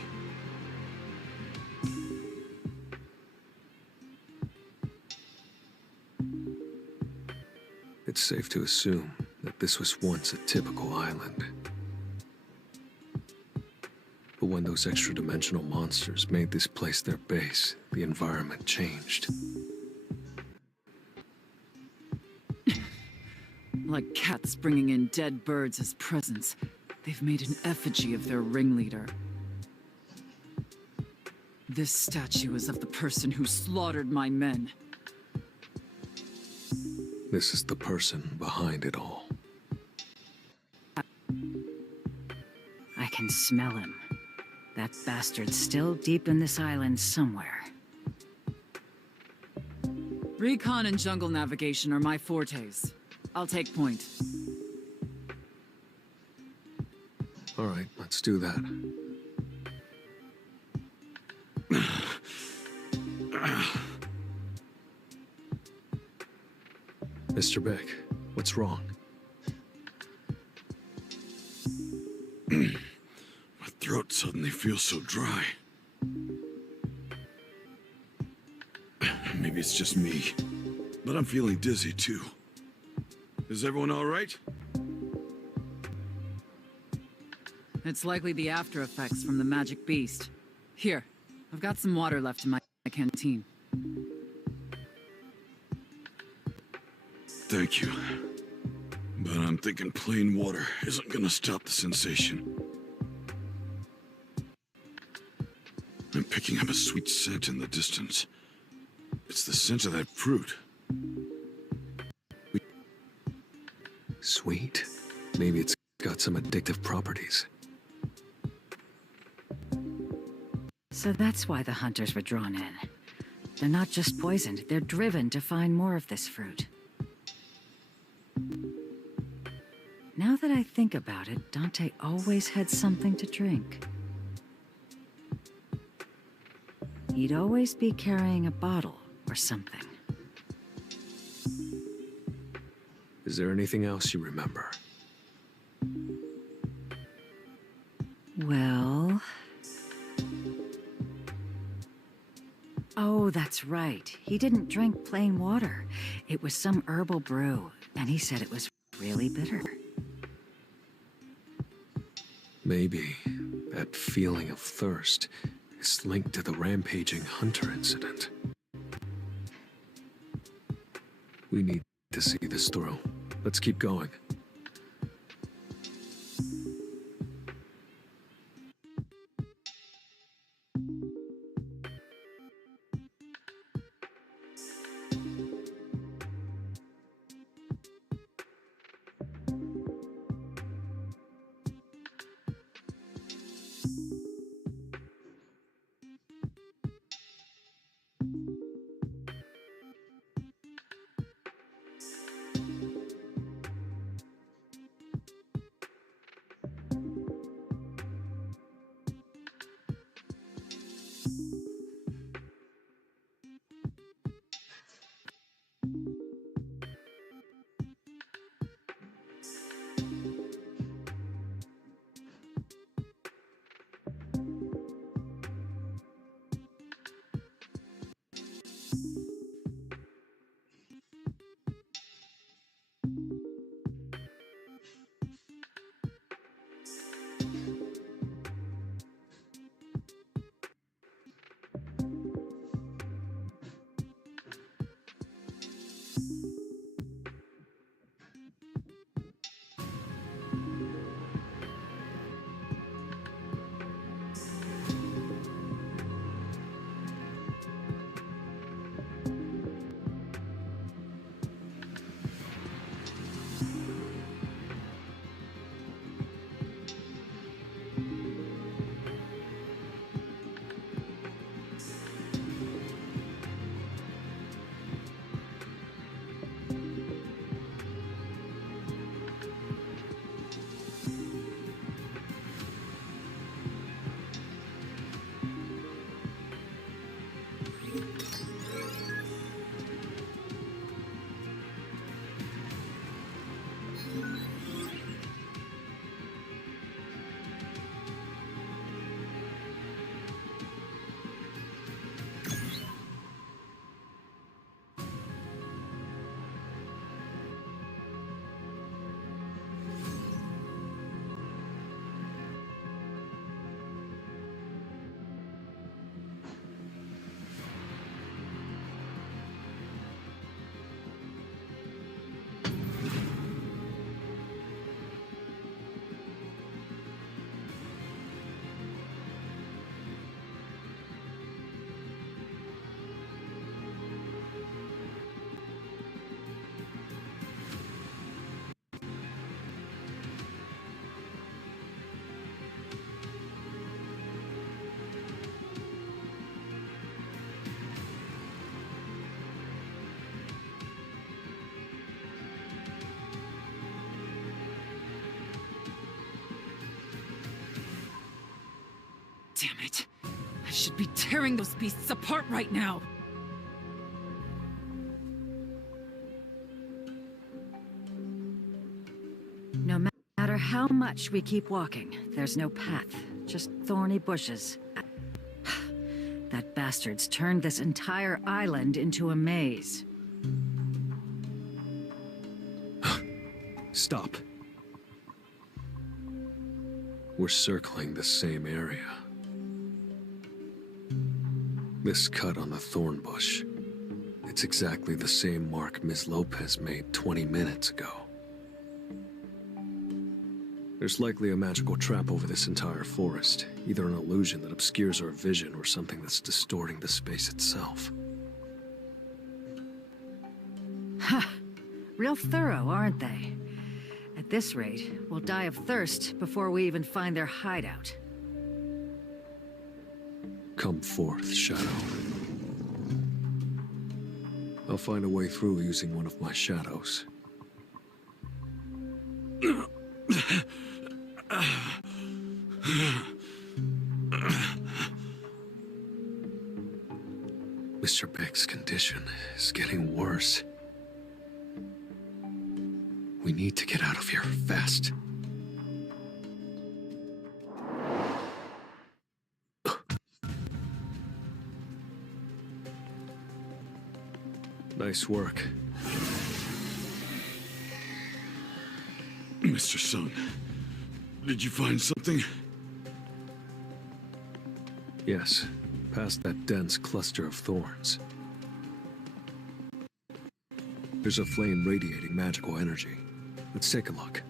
It's safe to assume that this was once a typical island. But when those extra-dimensional monsters made this place their base, the environment changed. Like cats bringing in dead birds as presents, they've made an effigy of their ringleader. This statue is of the person who slaughtered my men. This is the person behind it all. I can smell him. That bastard's still deep in this island somewhere. Recon and jungle navigation are my fortes. I'll take point. All right, let's do that. Mr. Beck, what's wrong? My throat suddenly feels so dry. Maybe it's just me, but I'm feeling dizzy too. Is everyone all right? It's likely the after effects from the magic beast. Here, I've got some water left in my canteen. Thank you. But I'm thinking plain water isn't gonna stop the sensation. I'm picking up a sweet scent in the distance. It's the scent of that fruit. Sweet? Maybe it's got some addictive properties. So that's why the hunters were drawn in. They're not just poisoned, they're driven to find more of this fruit. Now that I think about it, Dante always had something to drink. He'd always be carrying a bottle or something. Is there anything else you remember? Well... Oh, that's right. He didn't drink plain water. It was some herbal brew, and he said it was really bitter. Maybe that feeling of thirst is linked to the rampaging hunter incident. We need to see this through. Let's keep going. Damn it. I should be tearing those beasts apart right now. No matter how much we keep walking, there's no path, just thorny bushes. That bastard's turned this entire island into a maze. Stop. We're circling the same area. This cut on the thorn bush. It's exactly the same mark Ms. Lopez made 20 minutes ago. There's likely a magical trap over this entire forest, either an illusion that obscures our vision or something that's distorting the space itself. Ha! Real thorough, aren't they? At this rate, we'll die of thirst before we even find their hideout. Come forth, Shadow. I'll find a way through using one of my shadows. Mr. Beck's condition is getting worse. We need to get out of here fast. Nice work. Mr. Sun, did you find something? Yes, past that dense cluster of thorns. There's a flame radiating magical energy. Let's take a look.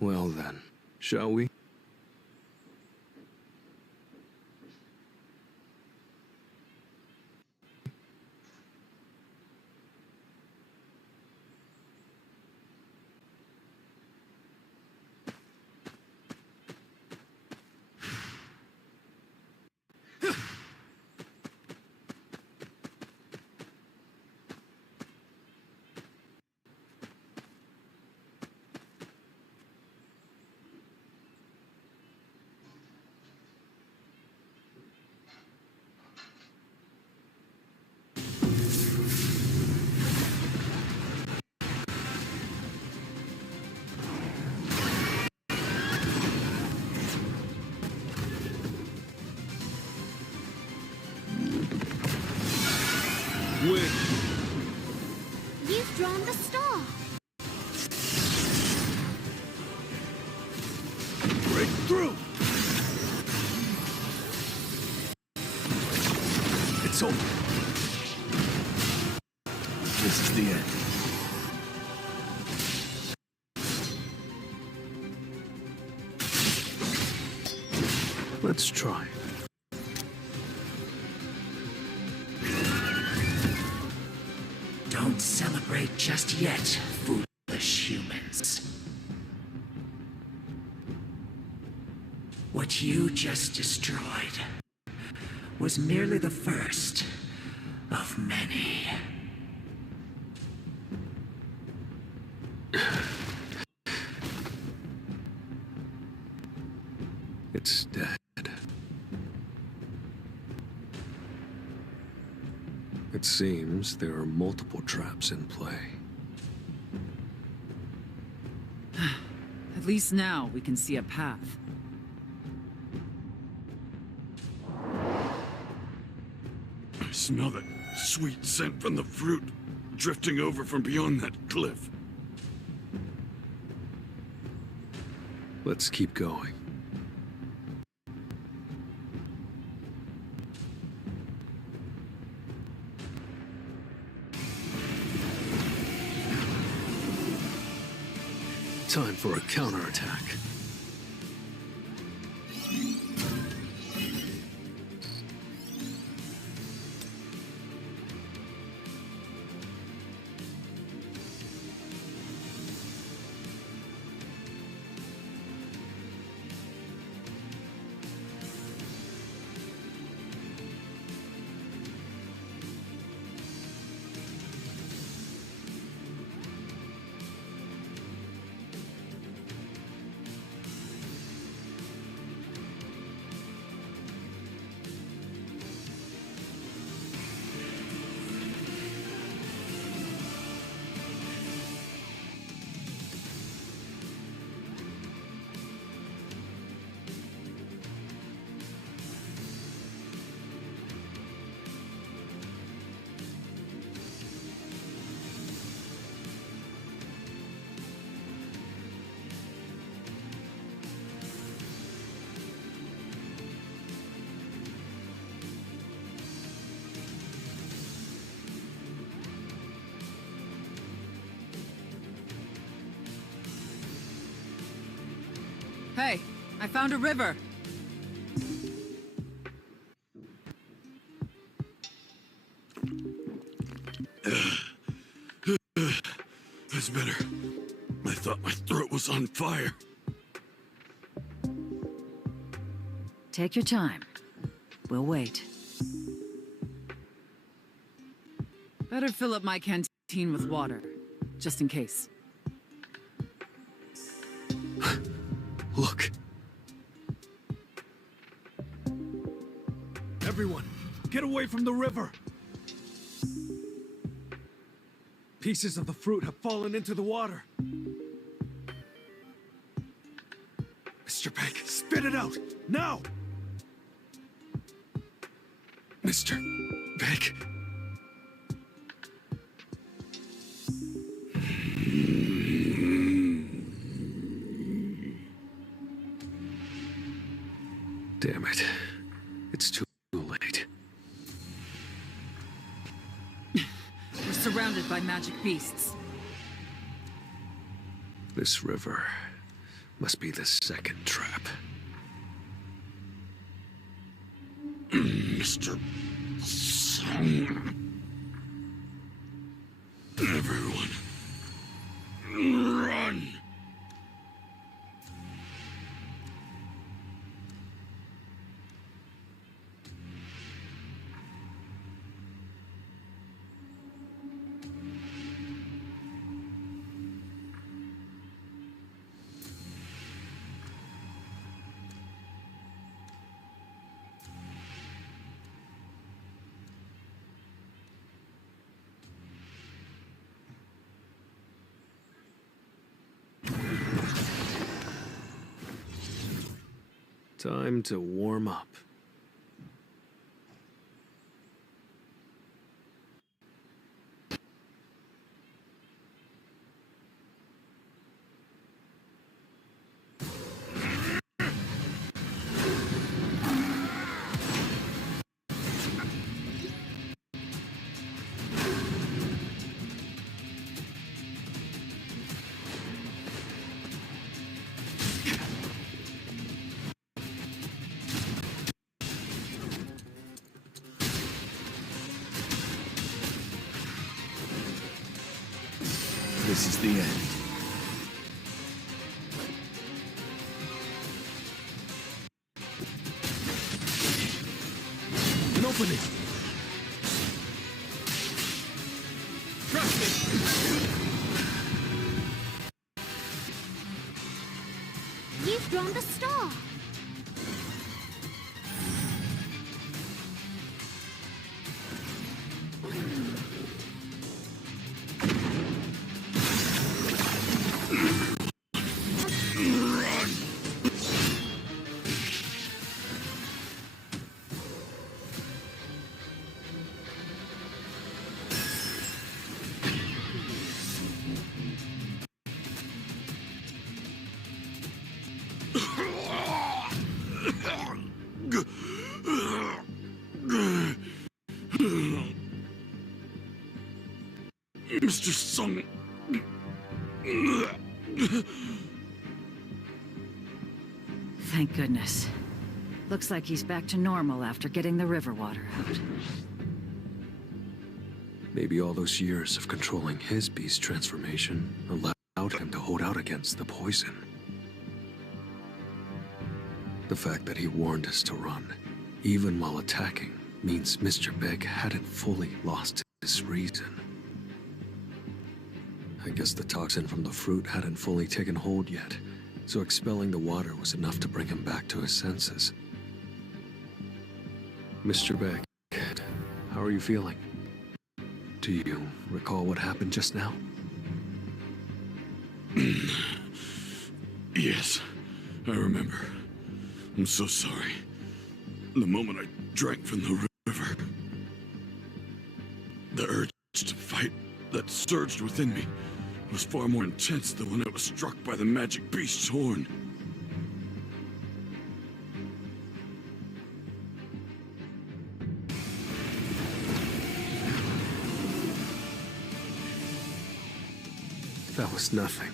Well then, shall we? You've drawn the star. Break through! It's over. This is the end. Let's try. Don't celebrate just yet, foolish humans. What you just destroyed was merely the first of many. It's dead. It seems there are multiple traps in play. At least now we can see a path. I smell that sweet scent from the fruit drifting over from beyond that cliff. Let's keep going. Time for a counterattack. Hey, I found a river. That's better. I thought my throat was on fire. Take your time. We'll wait. Better fill up my canteen with water, just in case. Look. Everyone, get away from the river! Pieces of the fruit have fallen into the water. Mr. Beck, spit it out! Now! Mr. Beck? Damn it. It's too late. We're surrounded by magic beasts. This river must be the second trap. Mr. Song. Everyone, run! Time to warm up. This is the end. An opening! Trust me! You've drawn the star! Mr. Song. Thank goodness. Looks like he's back to normal after getting the river water out. Maybe all those years of controlling his beast transformation allowed him to hold out against the poison. The fact that he warned us to run, even while attacking, means Mr. Big hadn't fully lost his reason. I guess the toxin from the fruit hadn't fully taken hold yet, so expelling the water was enough to bring him back to his senses. Mr. Beck, how are you feeling? Do you recall what happened just now? Yes, I remember. I'm so sorry. The moment I drank from the river, the urge to fight that surged within me was far more intense than when I was struck by the magic beast's horn. That was nothing.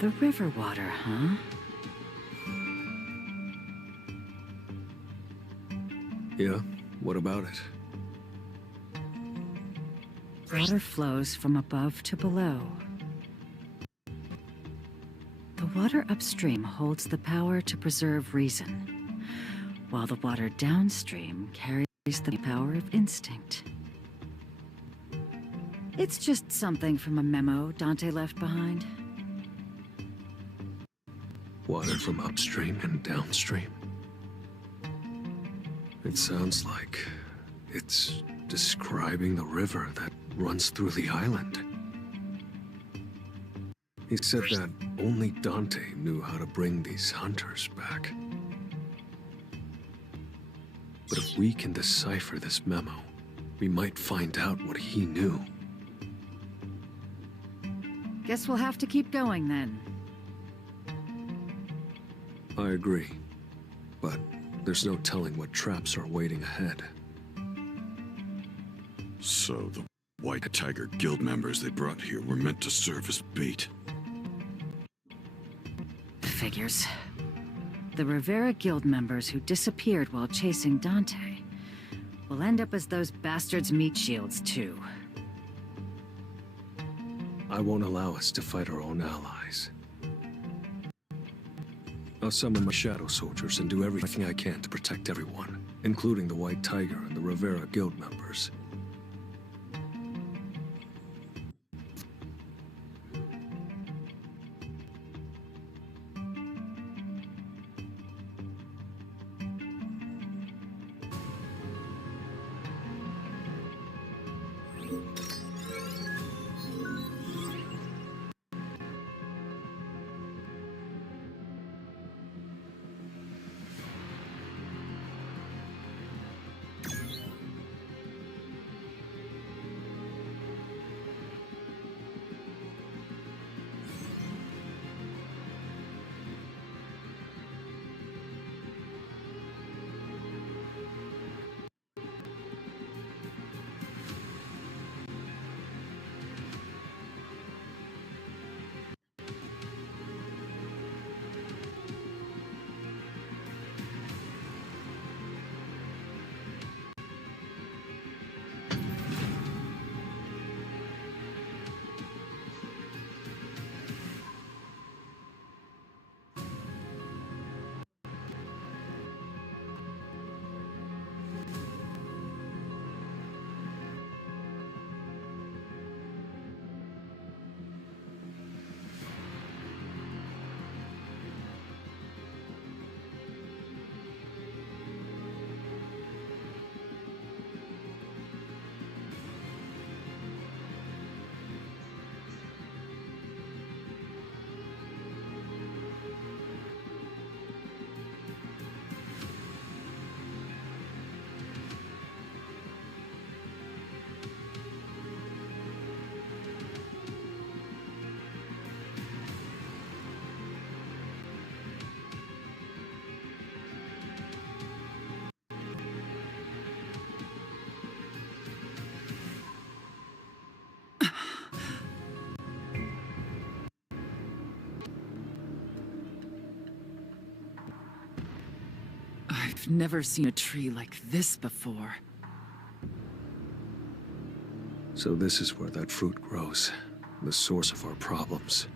The river water, huh? Yeah, what about it? Water flows from above to below. The water upstream holds the power to preserve reason, while the water downstream carries the power of instinct. It's just something from a memo Dante left behind. Water from upstream and downstream. It sounds like it's describing the river that runs through the island. He said that only Dante knew how to bring these hunters back. But if we can decipher this memo, we might find out what he knew. Guess we'll have to keep going then. I agree, but there's no telling what traps are waiting ahead. So the White Tiger Guild members they brought here were meant to serve as bait. Figures. The Rivera Guild members who disappeared while chasing Dante will end up as those bastards' meat shields, too. I won't allow us to fight our own allies. I'll summon my shadow soldiers and do everything I can to protect everyone, including the White Tiger and the Rivera Guild members. I've never seen a tree like this before. So this is where that fruit grows, the source of our problems.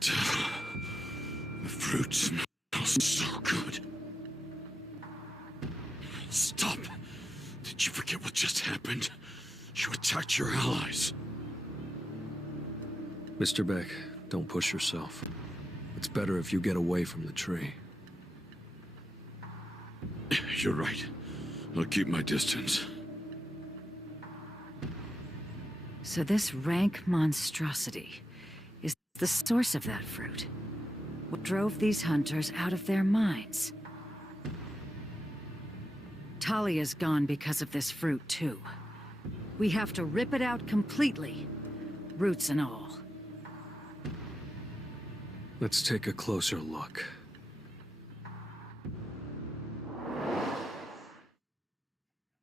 The fruit smells so good. Stop! Did you forget what just happened? You attacked your allies. Mr. Beck, don't push yourself. It's better if you get away from the tree. You're right. I'll keep my distance. So this rank monstrosity is the source of that fruit. What drove these hunters out of their minds? Talia's gone because of this fruit, too. We have to rip it out completely, roots and all. Let's take a closer look.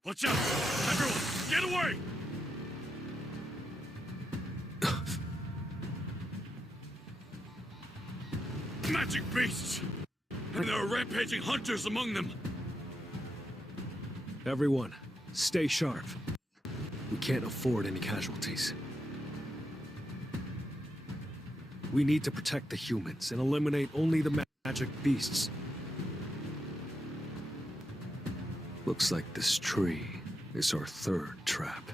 Watch out! Everyone, get away! Magic beasts! And there are rampaging hunters among them! Everyone, stay sharp. We can't afford any casualties. We need to protect the humans and eliminate only the magic beasts. Looks like this tree is our third trap.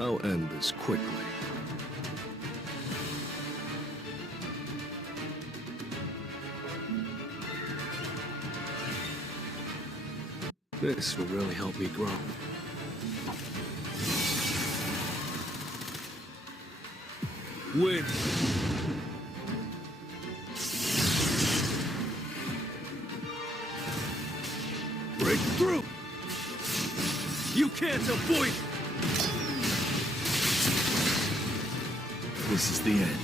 I'll end this quickly. This will really help me grow. Win! Break through! You can't avoid it! This is the end.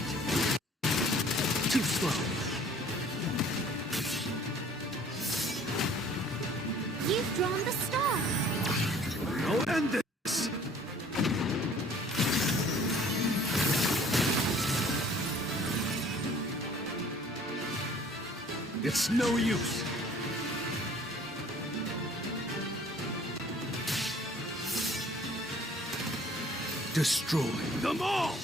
Too slow. You've drawn the star. I'll end this. It's no use. Destroy them all!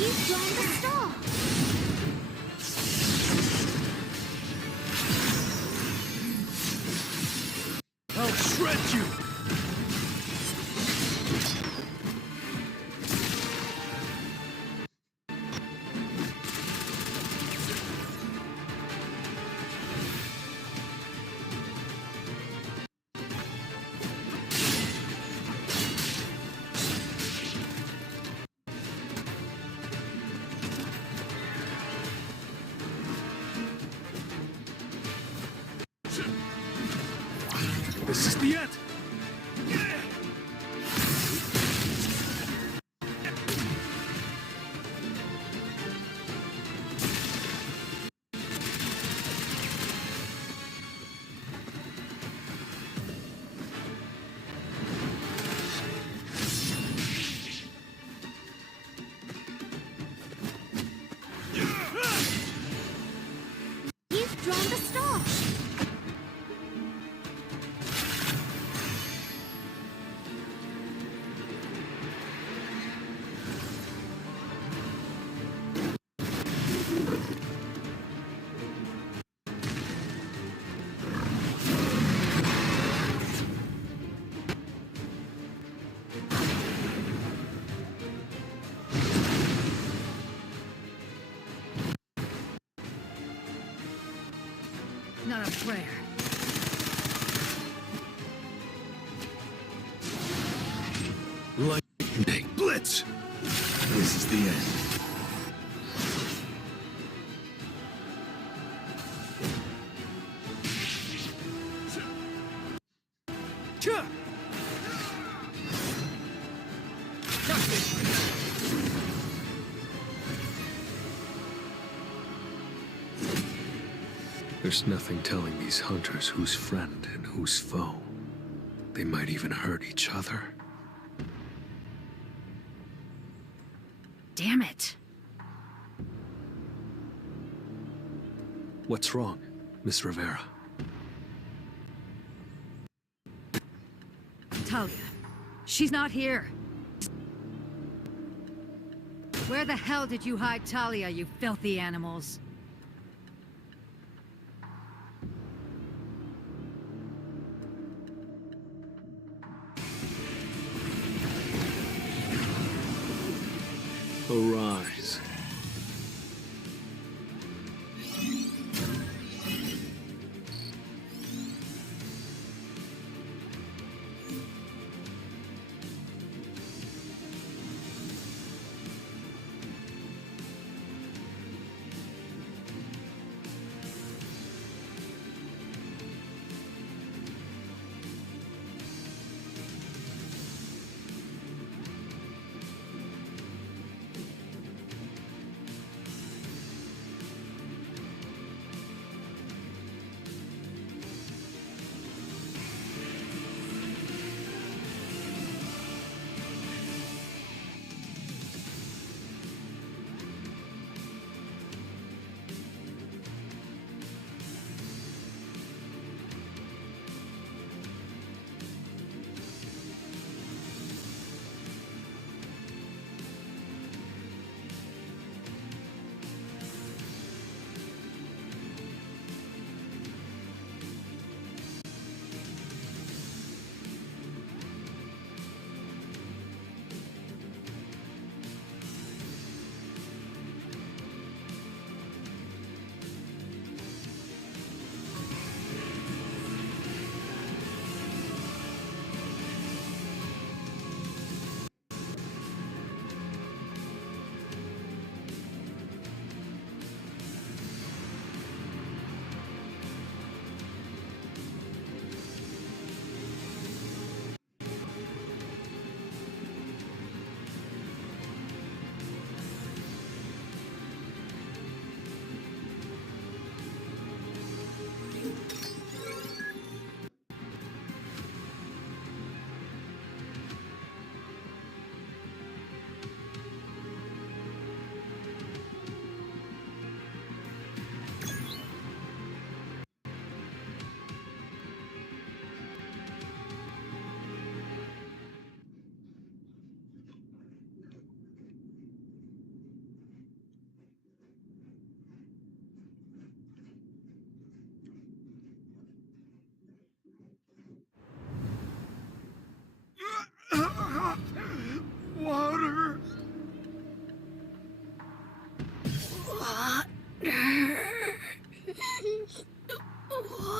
You've drawn the star. I'll shred you! This is the end! You've drawn the star. Not a prayer. Lightning Blitz! This is the end. Cha! There's nothing telling these hunters who's friend and who's foe. They might even hurt each other. Damn it. What's wrong, Miss Rivera? Talia. She's not here. Where the hell did you hide Talia, you filthy animals? Arise.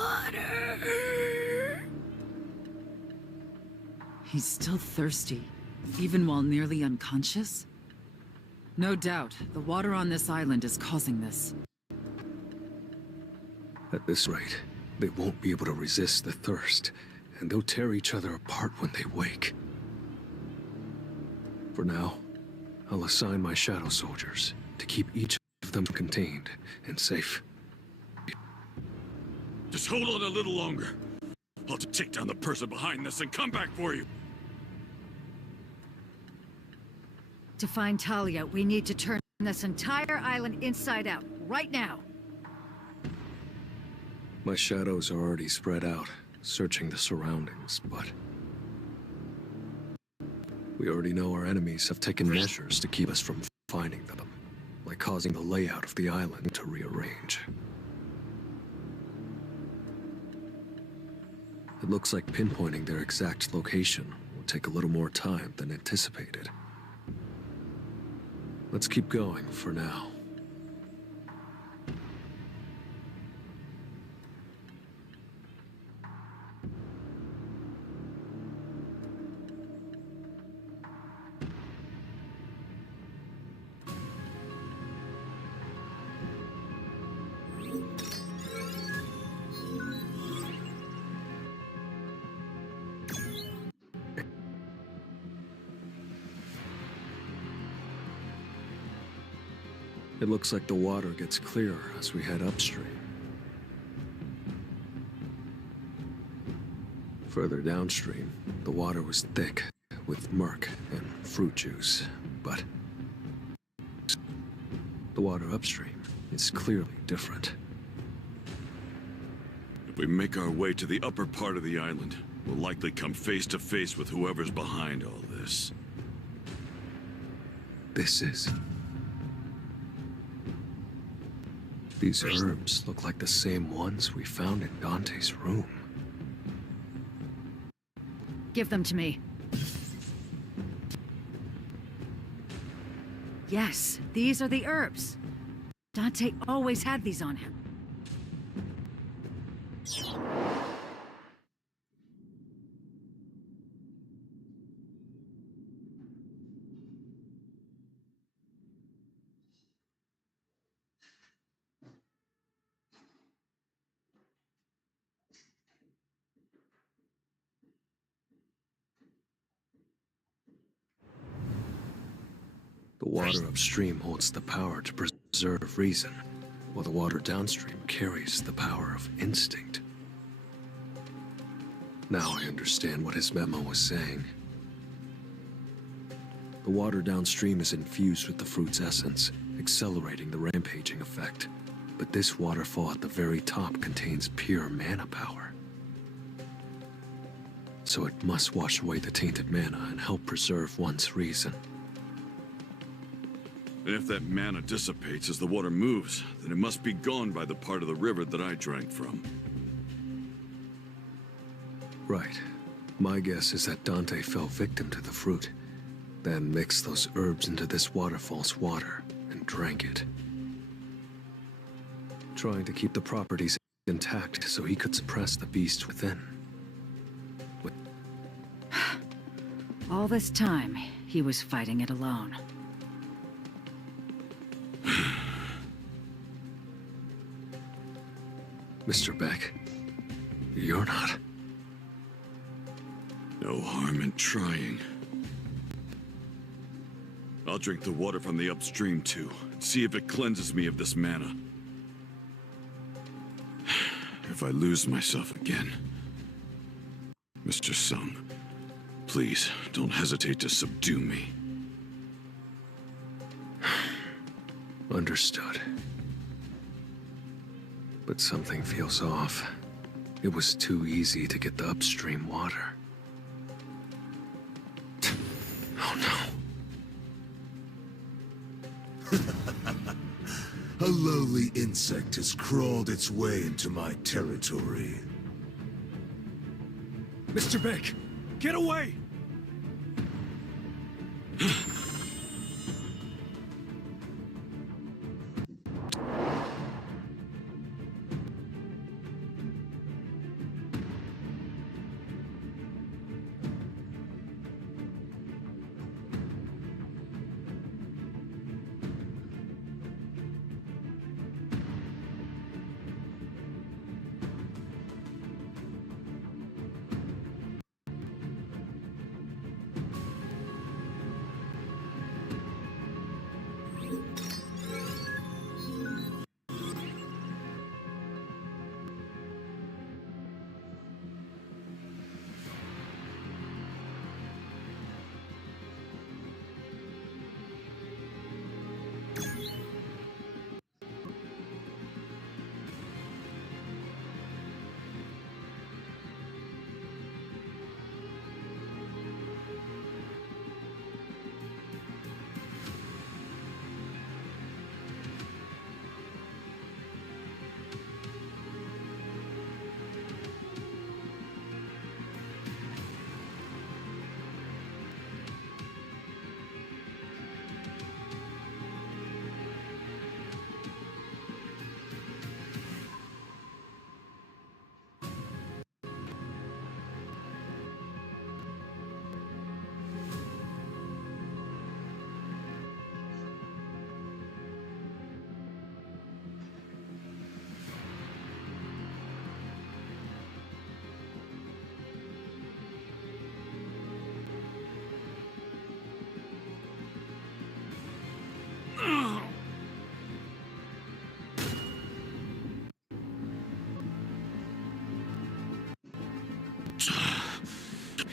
water. He's still thirsty, even while nearly unconscious? No doubt, the water on this island is causing this. At this rate, they won't be able to resist the thirst, and they'll tear each other apart when they wake. For now, I'll assign my shadow soldiers to keep each of them contained and safe. Just hold on a little longer. I'll have to take down the person behind this and come back for you. To find Talia, we need to turn this entire island inside out, right now. My shadows are already spread out, searching the surroundings, but we already know our enemies have taken measures to keep us from finding them, like causing the layout of the island to rearrange. It looks like pinpointing their exact location will take a little more time than anticipated. Let's keep going for now. It looks like the water gets clearer as we head upstream. Further downstream, the water was thick with murk and fruit juice, but the water upstream is clearly different. If we make our way to the upper part of the island, we'll likely come face to face with whoever's behind all this. These herbs look like the same ones we found in Dante's room. Give them to me. Yes, these are the herbs. Dante always had these on him. The water upstream holds the power to preserve reason, while the water downstream carries the power of instinct. Now I understand what his memo was saying. The water downstream is infused with the fruit's essence, accelerating the rampaging effect. But this waterfall at the very top contains pure mana power. So it must wash away the tainted mana and help preserve one's reason. And if that mana dissipates as the water moves, then it must be gone by the part of the river that I drank from. Right. My guess is that Dante fell victim to the fruit, then mixed those herbs into this waterfall's water and drank it. Trying to keep the properties intact so he could suppress the beast within. All this time, he was fighting it alone. Mr. Beck, you're not... No harm in trying. I'll drink the water from the upstream too, and see if it cleanses me of this mana. If I lose myself again... Mr. Sung, please don't hesitate to subdue me. Understood. But something feels off. It was too easy to get the upstream water. Oh no. A lowly insect has crawled its way into my territory. Mr. Beck, get away!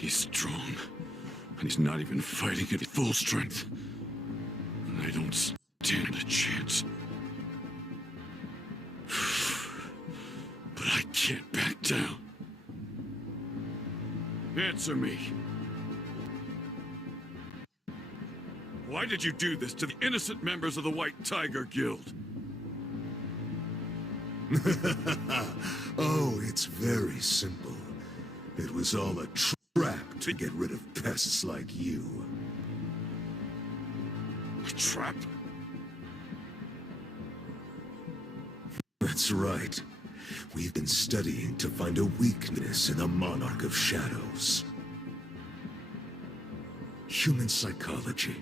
He's strong, and he's not even fighting at full strength. And I don't stand a chance. But I can't back down. Answer me. Why did you do this to the innocent members of the White Tiger Guild? Oh, it's very simple. It was all a trap to get rid of pests like you. A trap? That's right. We've been studying to find a weakness in the Monarch of Shadows. Human psychology.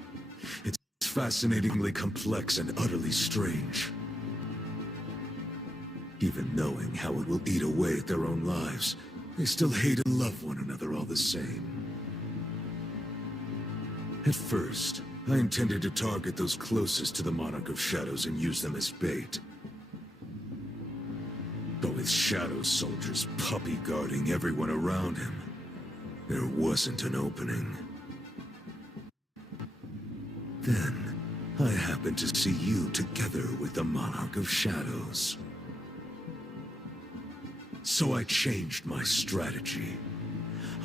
It's fascinatingly complex and utterly strange. Even knowing how it will eat away at their own lives, they still hate and love one another all the same. At first, I intended to target those closest to the Monarch of Shadows and use them as bait. But with Shadow soldiers puppy-guarding everyone around him, there wasn't an opening. Then, I happened to see you together with the Monarch of Shadows. So I changed my strategy.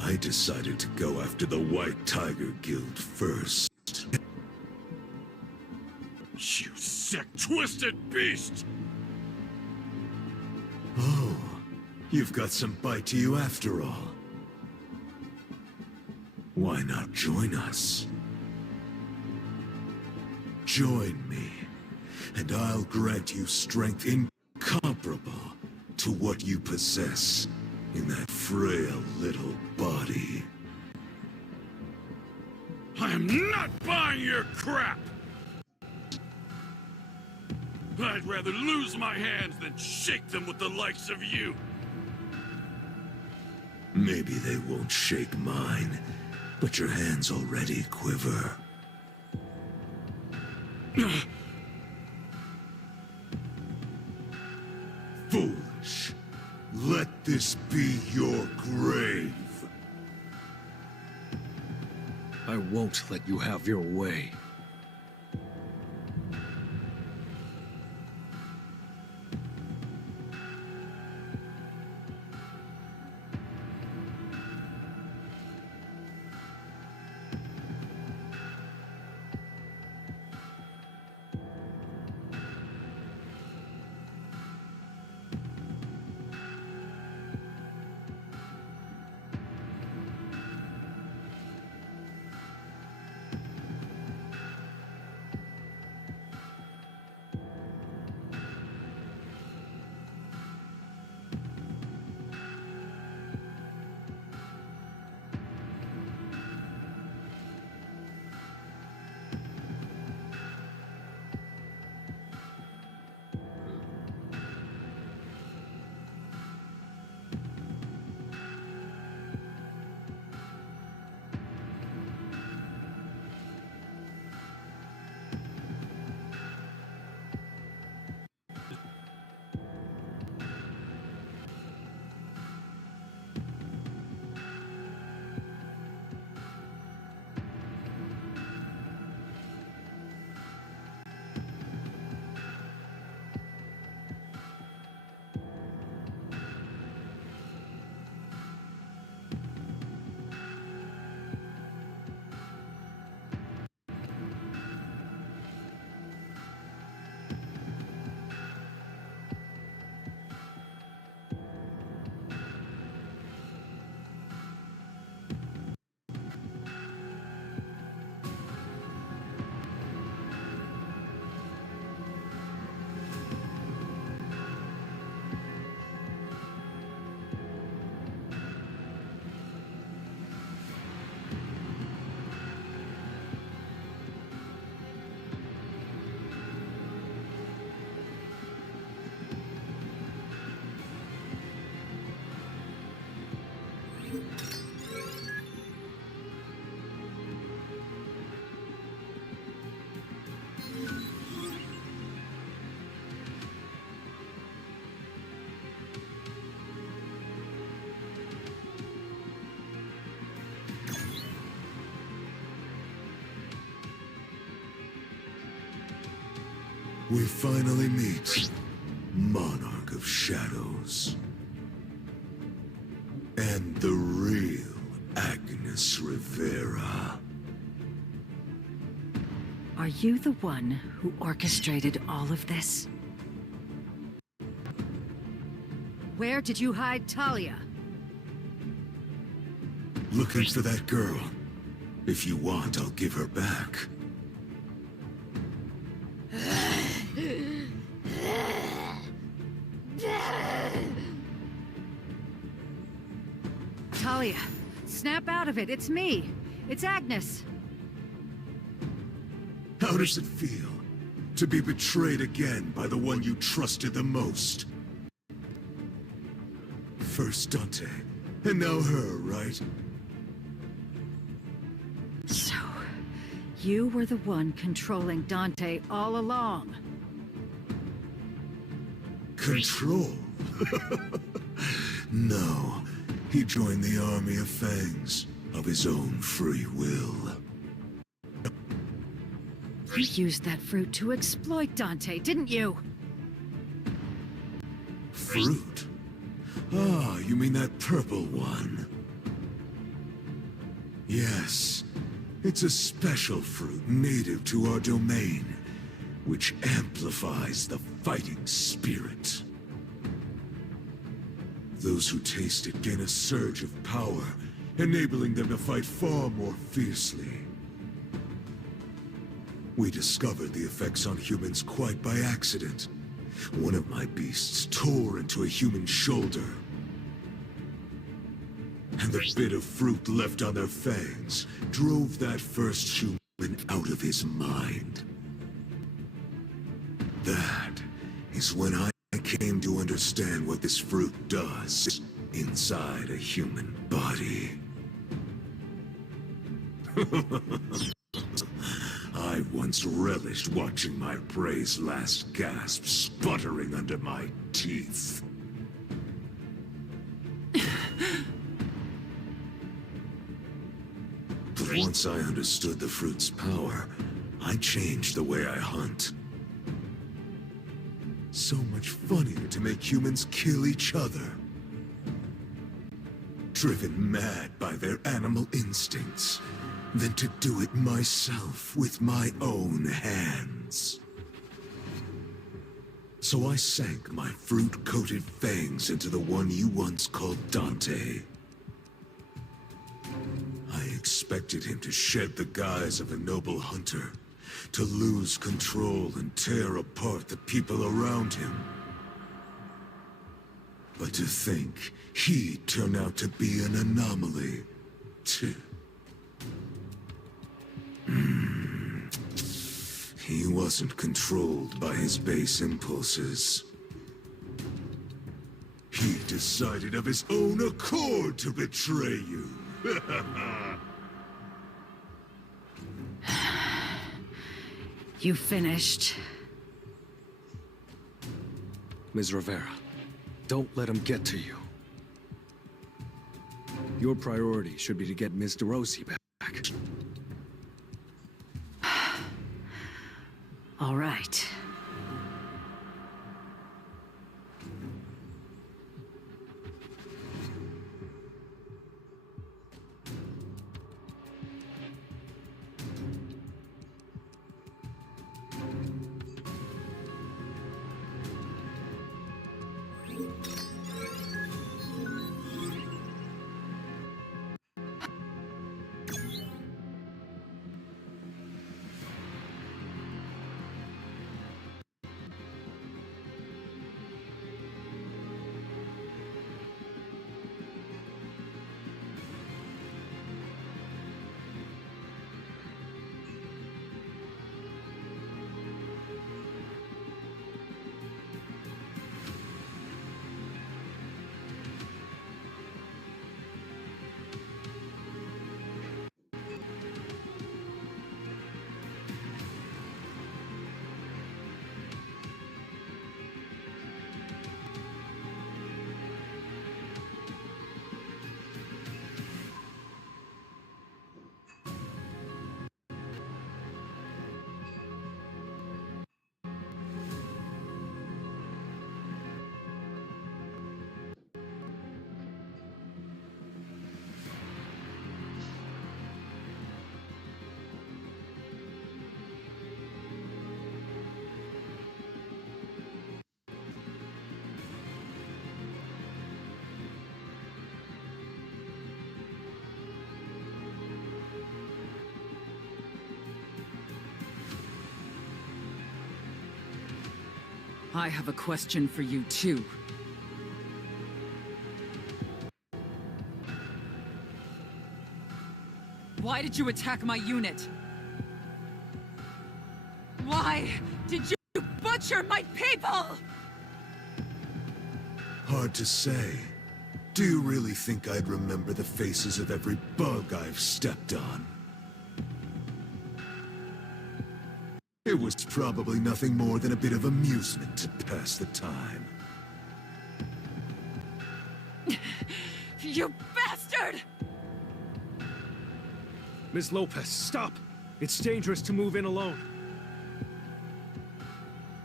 I decided to go after the White Tiger Guild first. You sick, twisted beast! Oh, you've got some bite to you after all. Why not join us? Join me, and I'll grant you strength incomparable to what you possess in that frail little body. I am not buying your crap! I'd rather lose my hands than shake them with the likes of you. Maybe they won't shake mine, but your hands already quiver. Foolish. Let this be your grave. I won't let you have your way. We finally meet, Monarch of Shadows. And the real Agnes Rivera. Are you the one who orchestrated all of this? Where did you hide Talia? Looking for that girl. If you want, I'll give her back. Talia, snap out of it. It's me. It's Agnes. How does it feel to be betrayed again by the one you trusted the most? First Dante, and now her, right? So, you were the one controlling Dante all along. Control? No. He joined the army of Fangs of his own free will. You used that fruit to exploit Dante, didn't you? Fruit? Ah, you mean that purple one? Yes. It's a special fruit native to our domain, which amplifies the fighting spirit. Those who taste it gain a surge of power, enabling them to fight far more fiercely. We discovered the effects on humans quite by accident. One of my beasts tore into a human shoulder. And the bit of fruit left on their fangs drove that first human out of his mind. That is when I came to understand what this fruit does inside a human body. I once relished watching my prey's last gasp sputtering under my teeth. But once I understood the fruit's power, I changed the way I hunt. So much funnier to make humans kill each other. Driven mad by their animal instincts, than to do it myself with my own hands. So I sank my fruit-coated fangs into the one you once called Dante. I expected him to shed the guise of a noble hunter, to lose control and tear apart the people around him. But to think he'd turn out to be an anomaly, too. He wasn't controlled by his base impulses. He decided of his own accord to betray you. You finished. Ms. Rivera, don't let him get to you. Your priority should be to get Ms. DeRossi back. All right. I have a question for you, too. Why did you attack my unit? Why did you butcher my people? Hard to say. Do you really think I'd remember the faces of every bug I've stepped on? It was probably nothing more than a bit of amusement to pass the time. You bastard! Ms. Lopez, stop! It's dangerous to move in alone.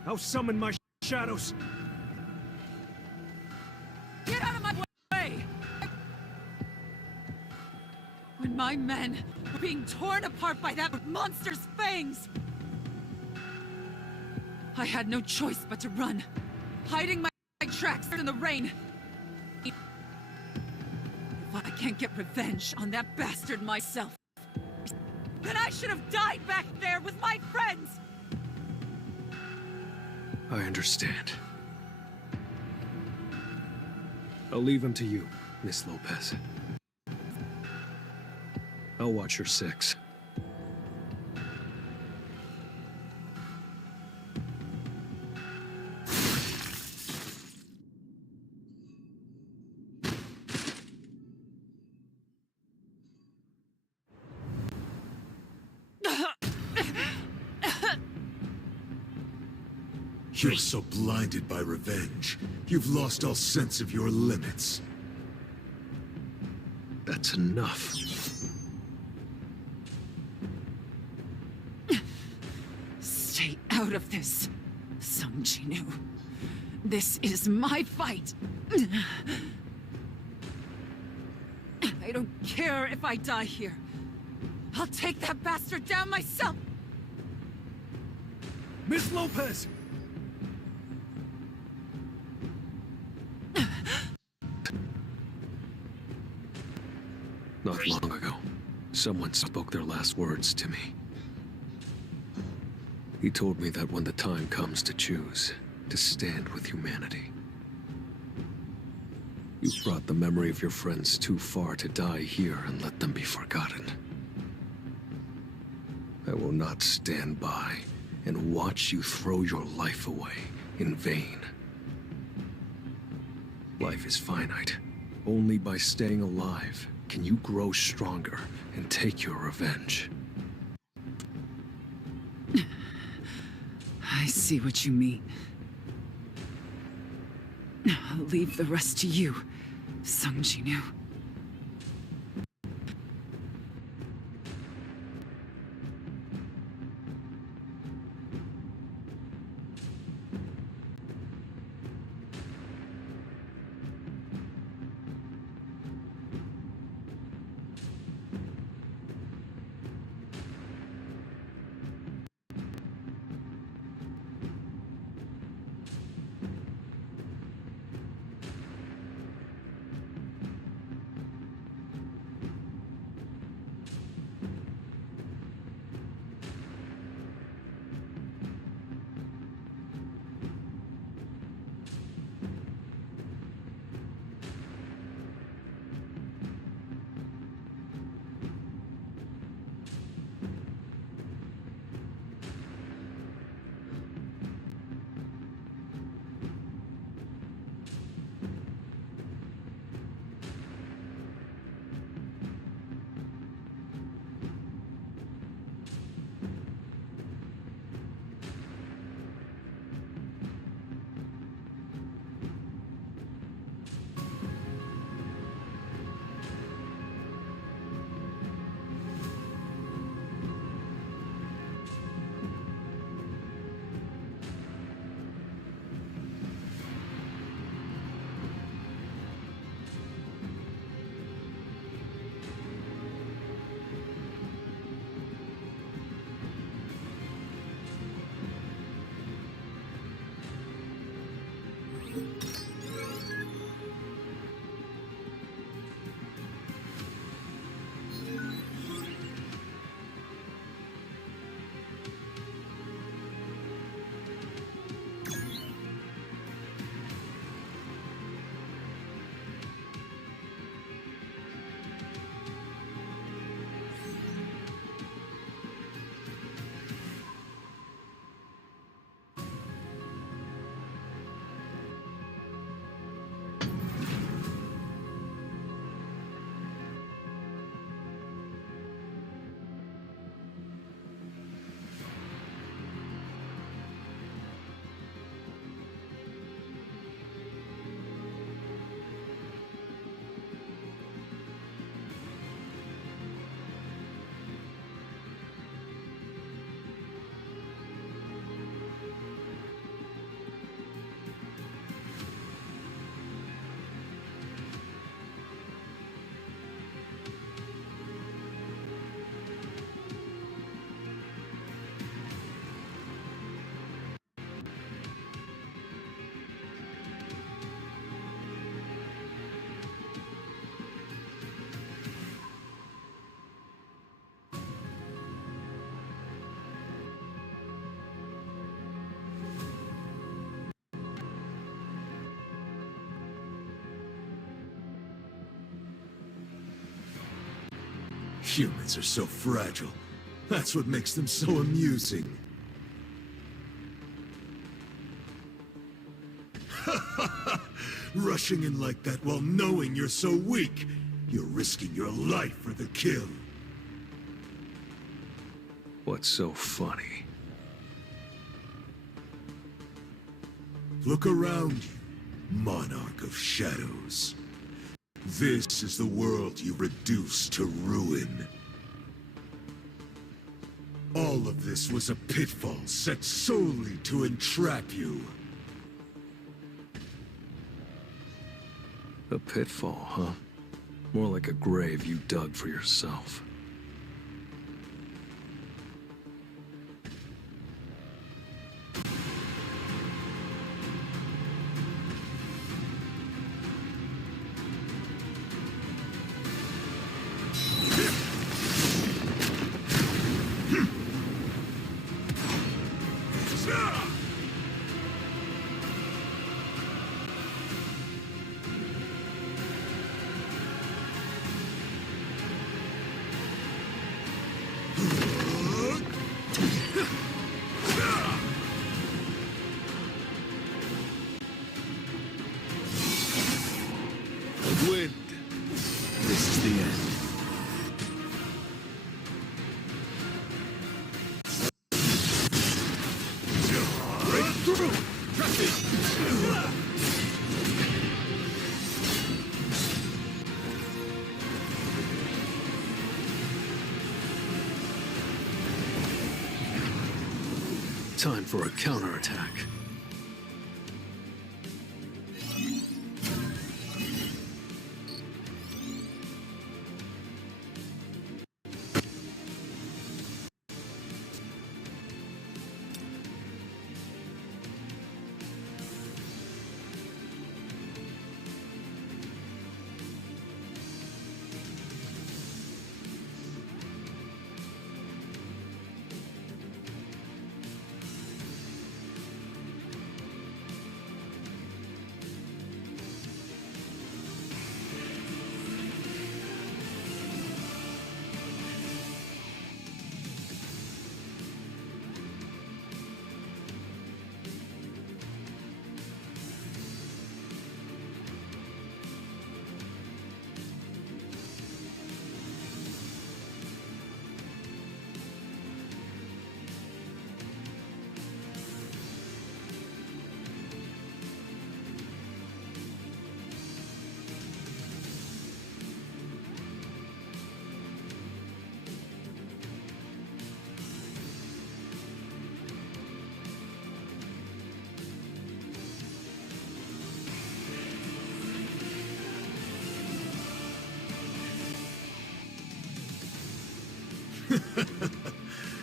I'll summon my shadows. Get out of my way! When my men were being torn apart by that monster's fangs, I had no choice but to run, hiding my tracks in the rain. If I can't get revenge on that bastard myself, then I should have died back there with my friends! I understand. I'll leave him to you, Miss Lopez. I'll watch your six. You're so blinded by revenge, you've lost all sense of your limits. That's enough. Stay out of this, Sung Jinwoo. This is my fight. I don't care if I die here. I'll take that bastard down myself. Miss Lopez! Not long ago, someone spoke their last words to me. He told me that when the time comes to choose, to stand with humanity. You've brought the memory of your friends too far to die here and let them be forgotten. I will not stand by and watch you throw your life away in vain. Life is finite. Only by staying alive can you grow stronger and take your revenge. I see what you mean. I'll leave the rest to you, Sung Jinwoo. Humans are so fragile. That's what makes them so amusing. Rushing in like that while knowing you're so weak. You're risking your life for the kill. What's so funny? Look around you, Monarch of Shadows. This is the world you reduced to ruin. All of this was a pitfall set solely to entrap you. A pitfall, huh? More like a grave you dug for yourself. Wind. This is the end. Break through! Trust me! Time for a counterattack.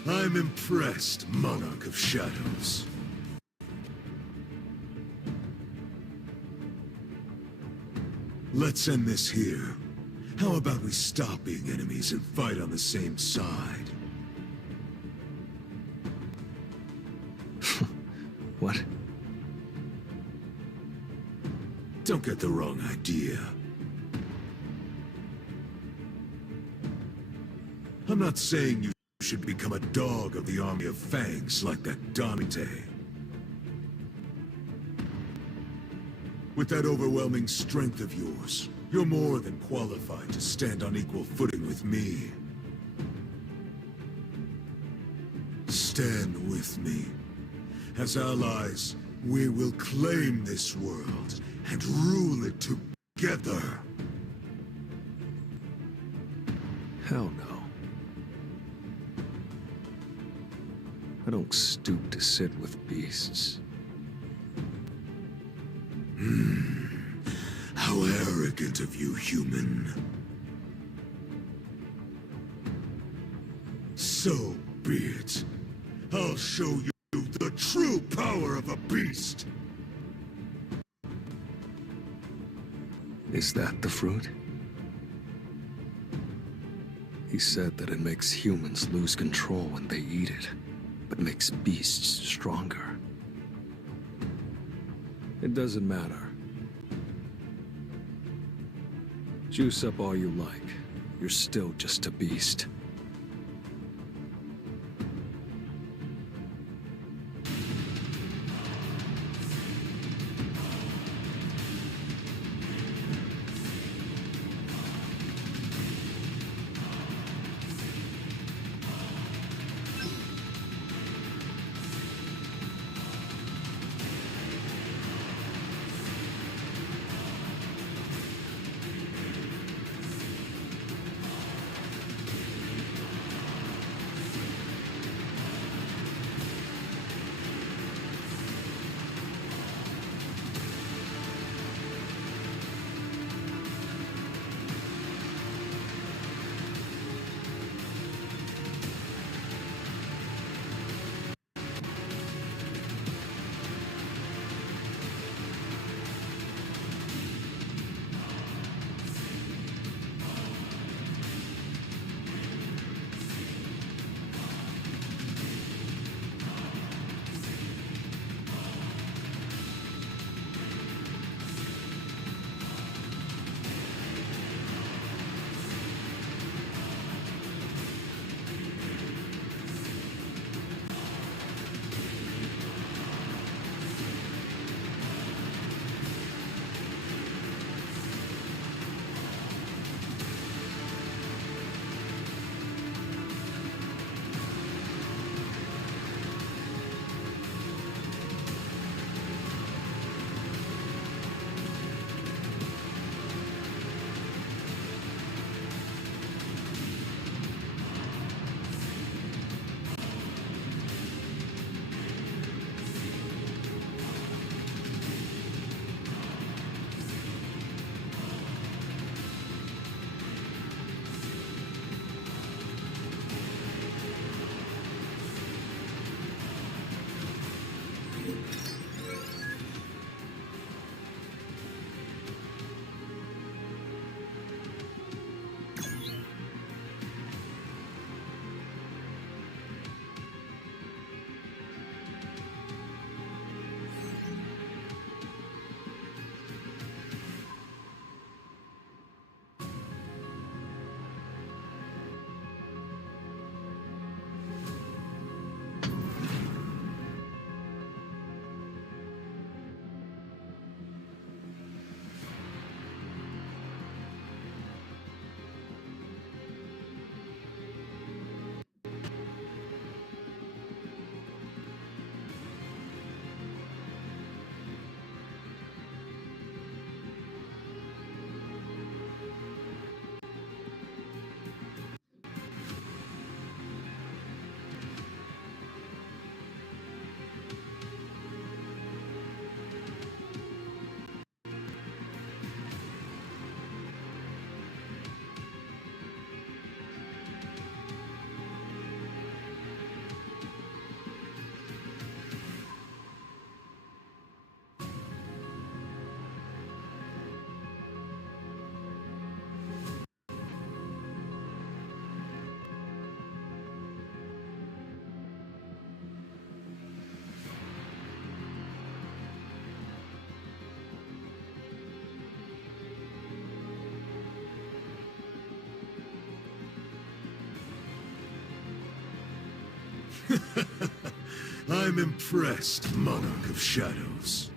I'm impressed, Monarch of Shadows. Let's end this here. How about we stop being enemies and fight on the same side? What? Don't get the wrong idea. I'm not saying you should become a dog of the Army of Fangs like that Dante. With that overwhelming strength of yours, you're more than qualified to stand on equal footing with me. Stand with me. As allies, we will claim this world and rule it together. Hell no. I don't stoop to sit with beasts. How arrogant of you, human. So be it. I'll show you the true power of a beast. Is that the fruit? He said that it makes humans lose control when they eat it, but makes beasts stronger. It doesn't matter. Juice up all you like. you're still just a beast. I'm impressed, Monarch of Shadows.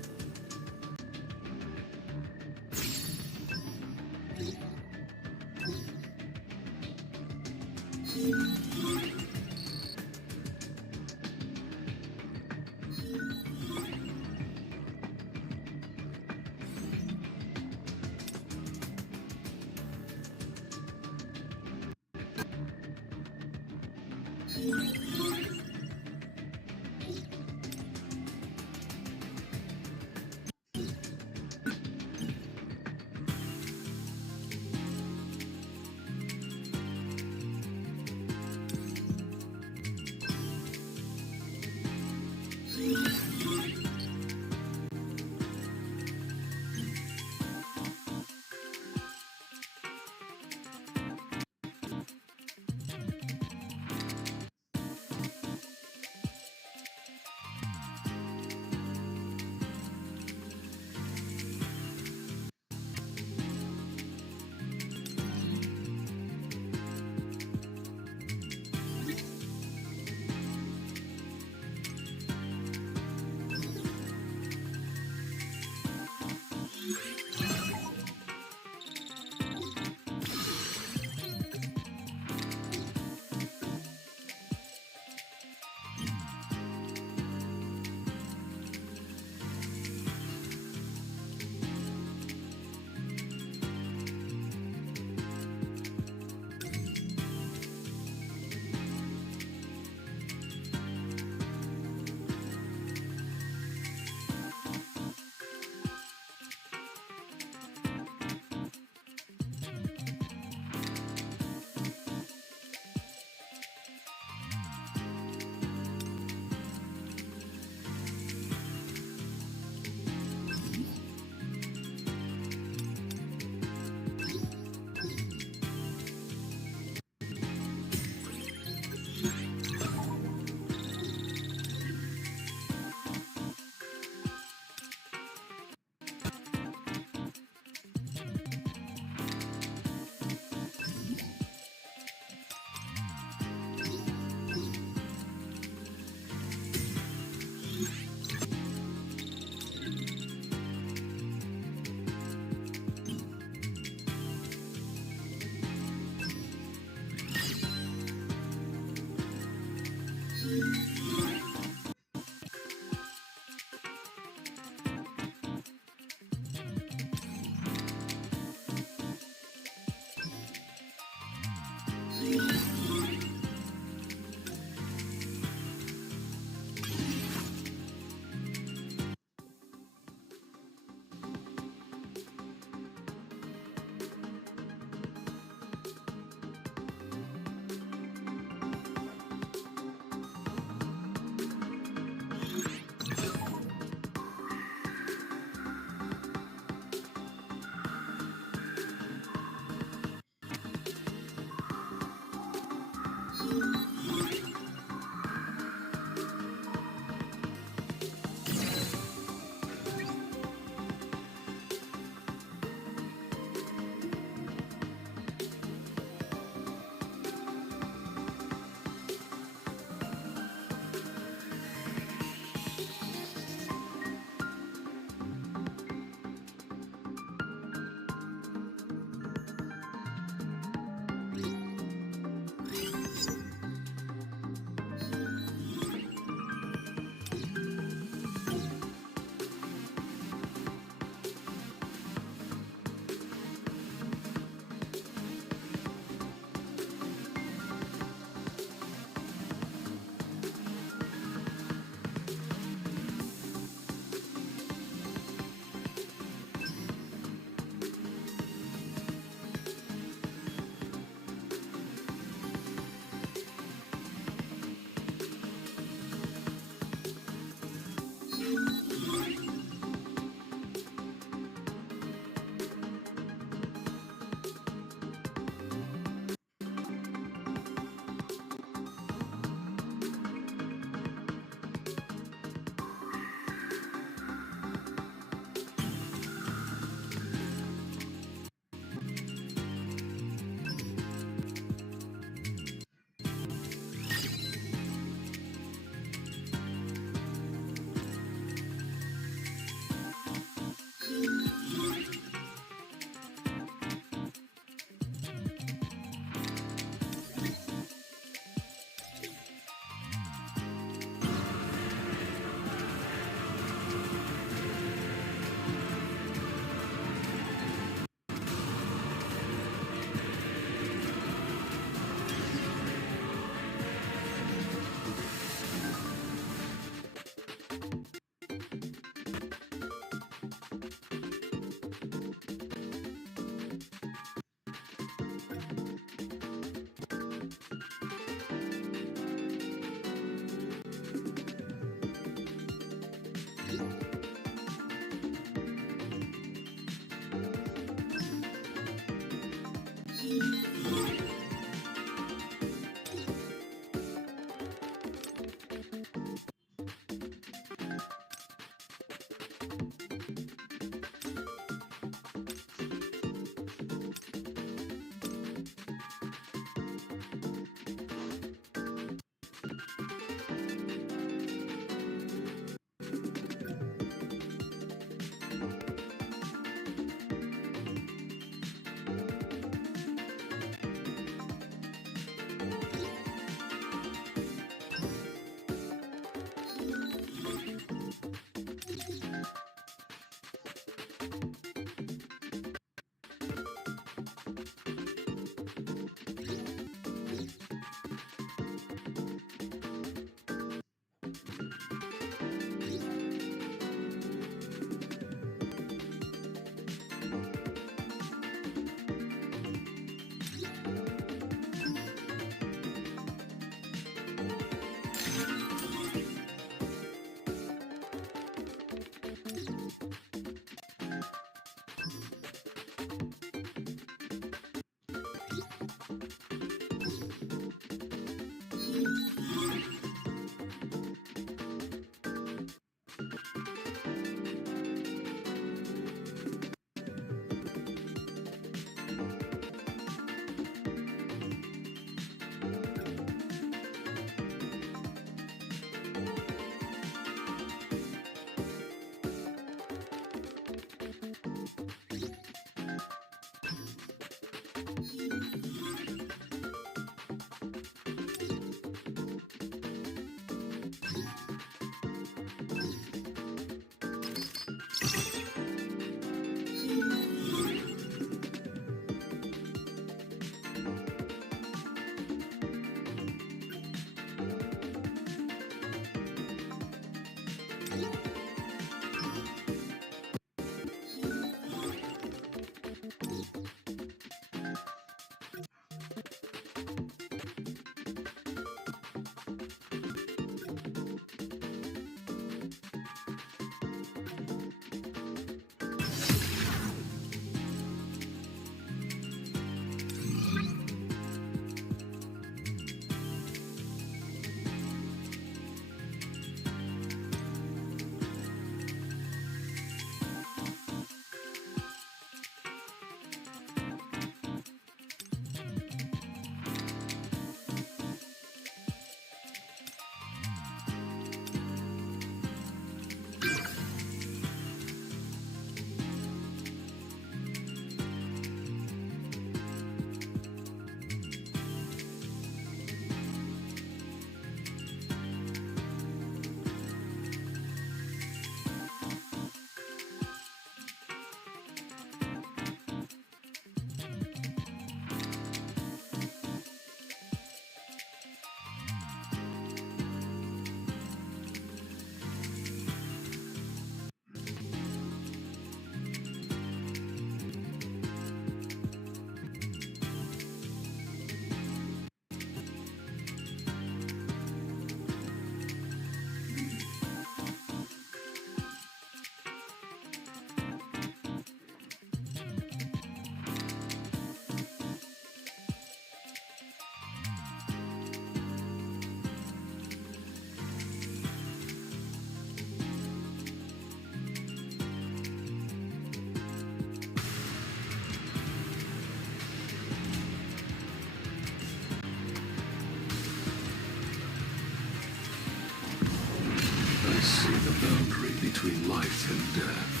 between life and death.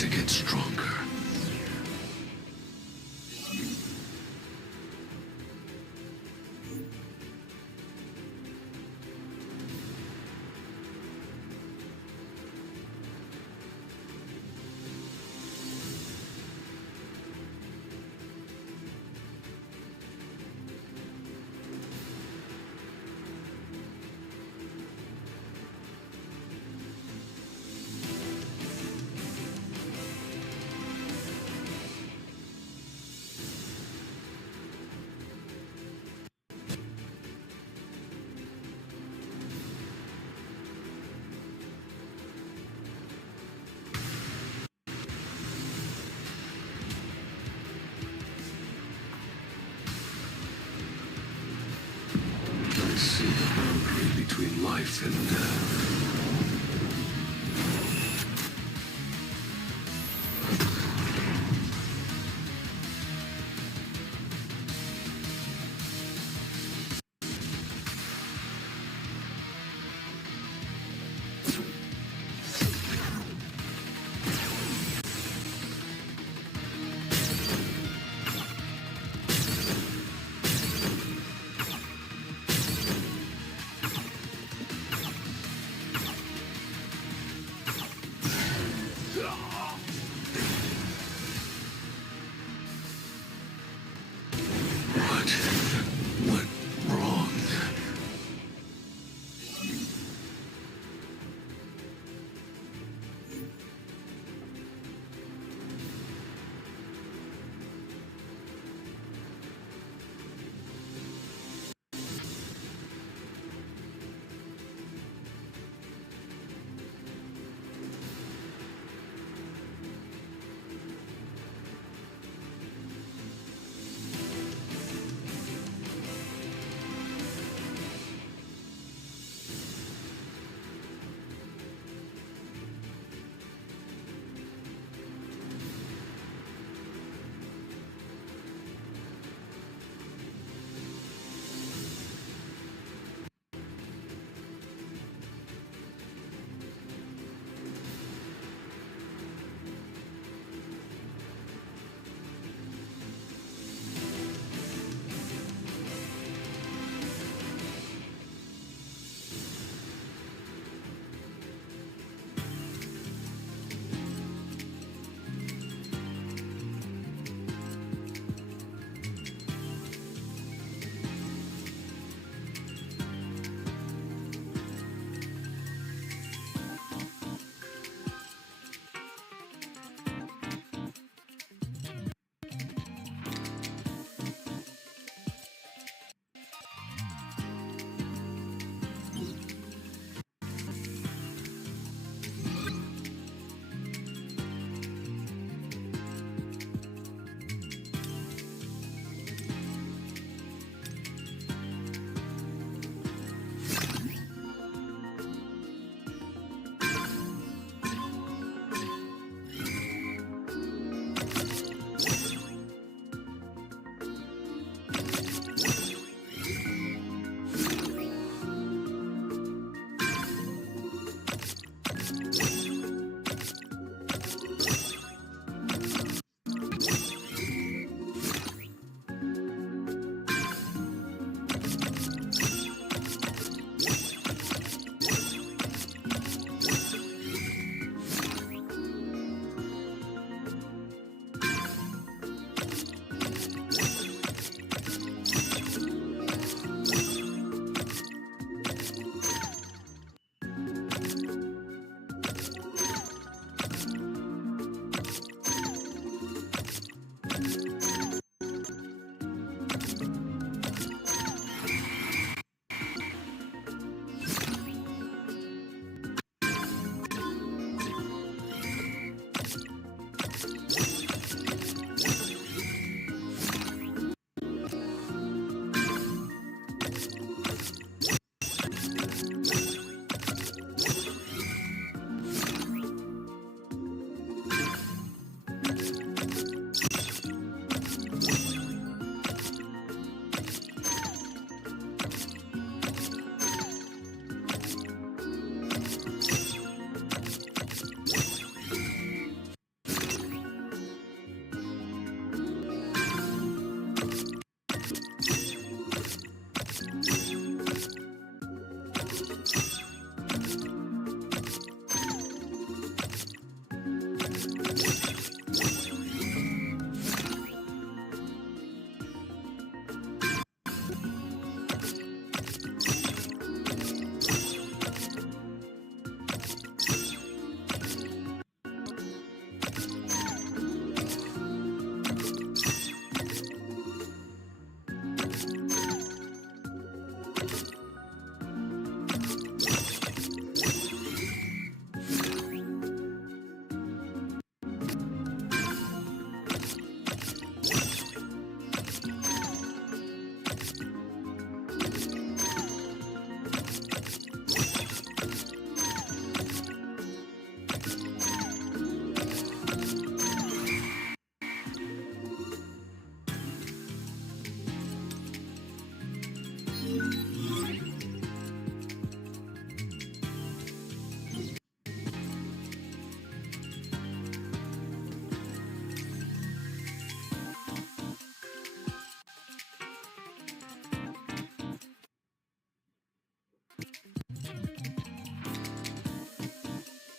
To get stronger. life and death.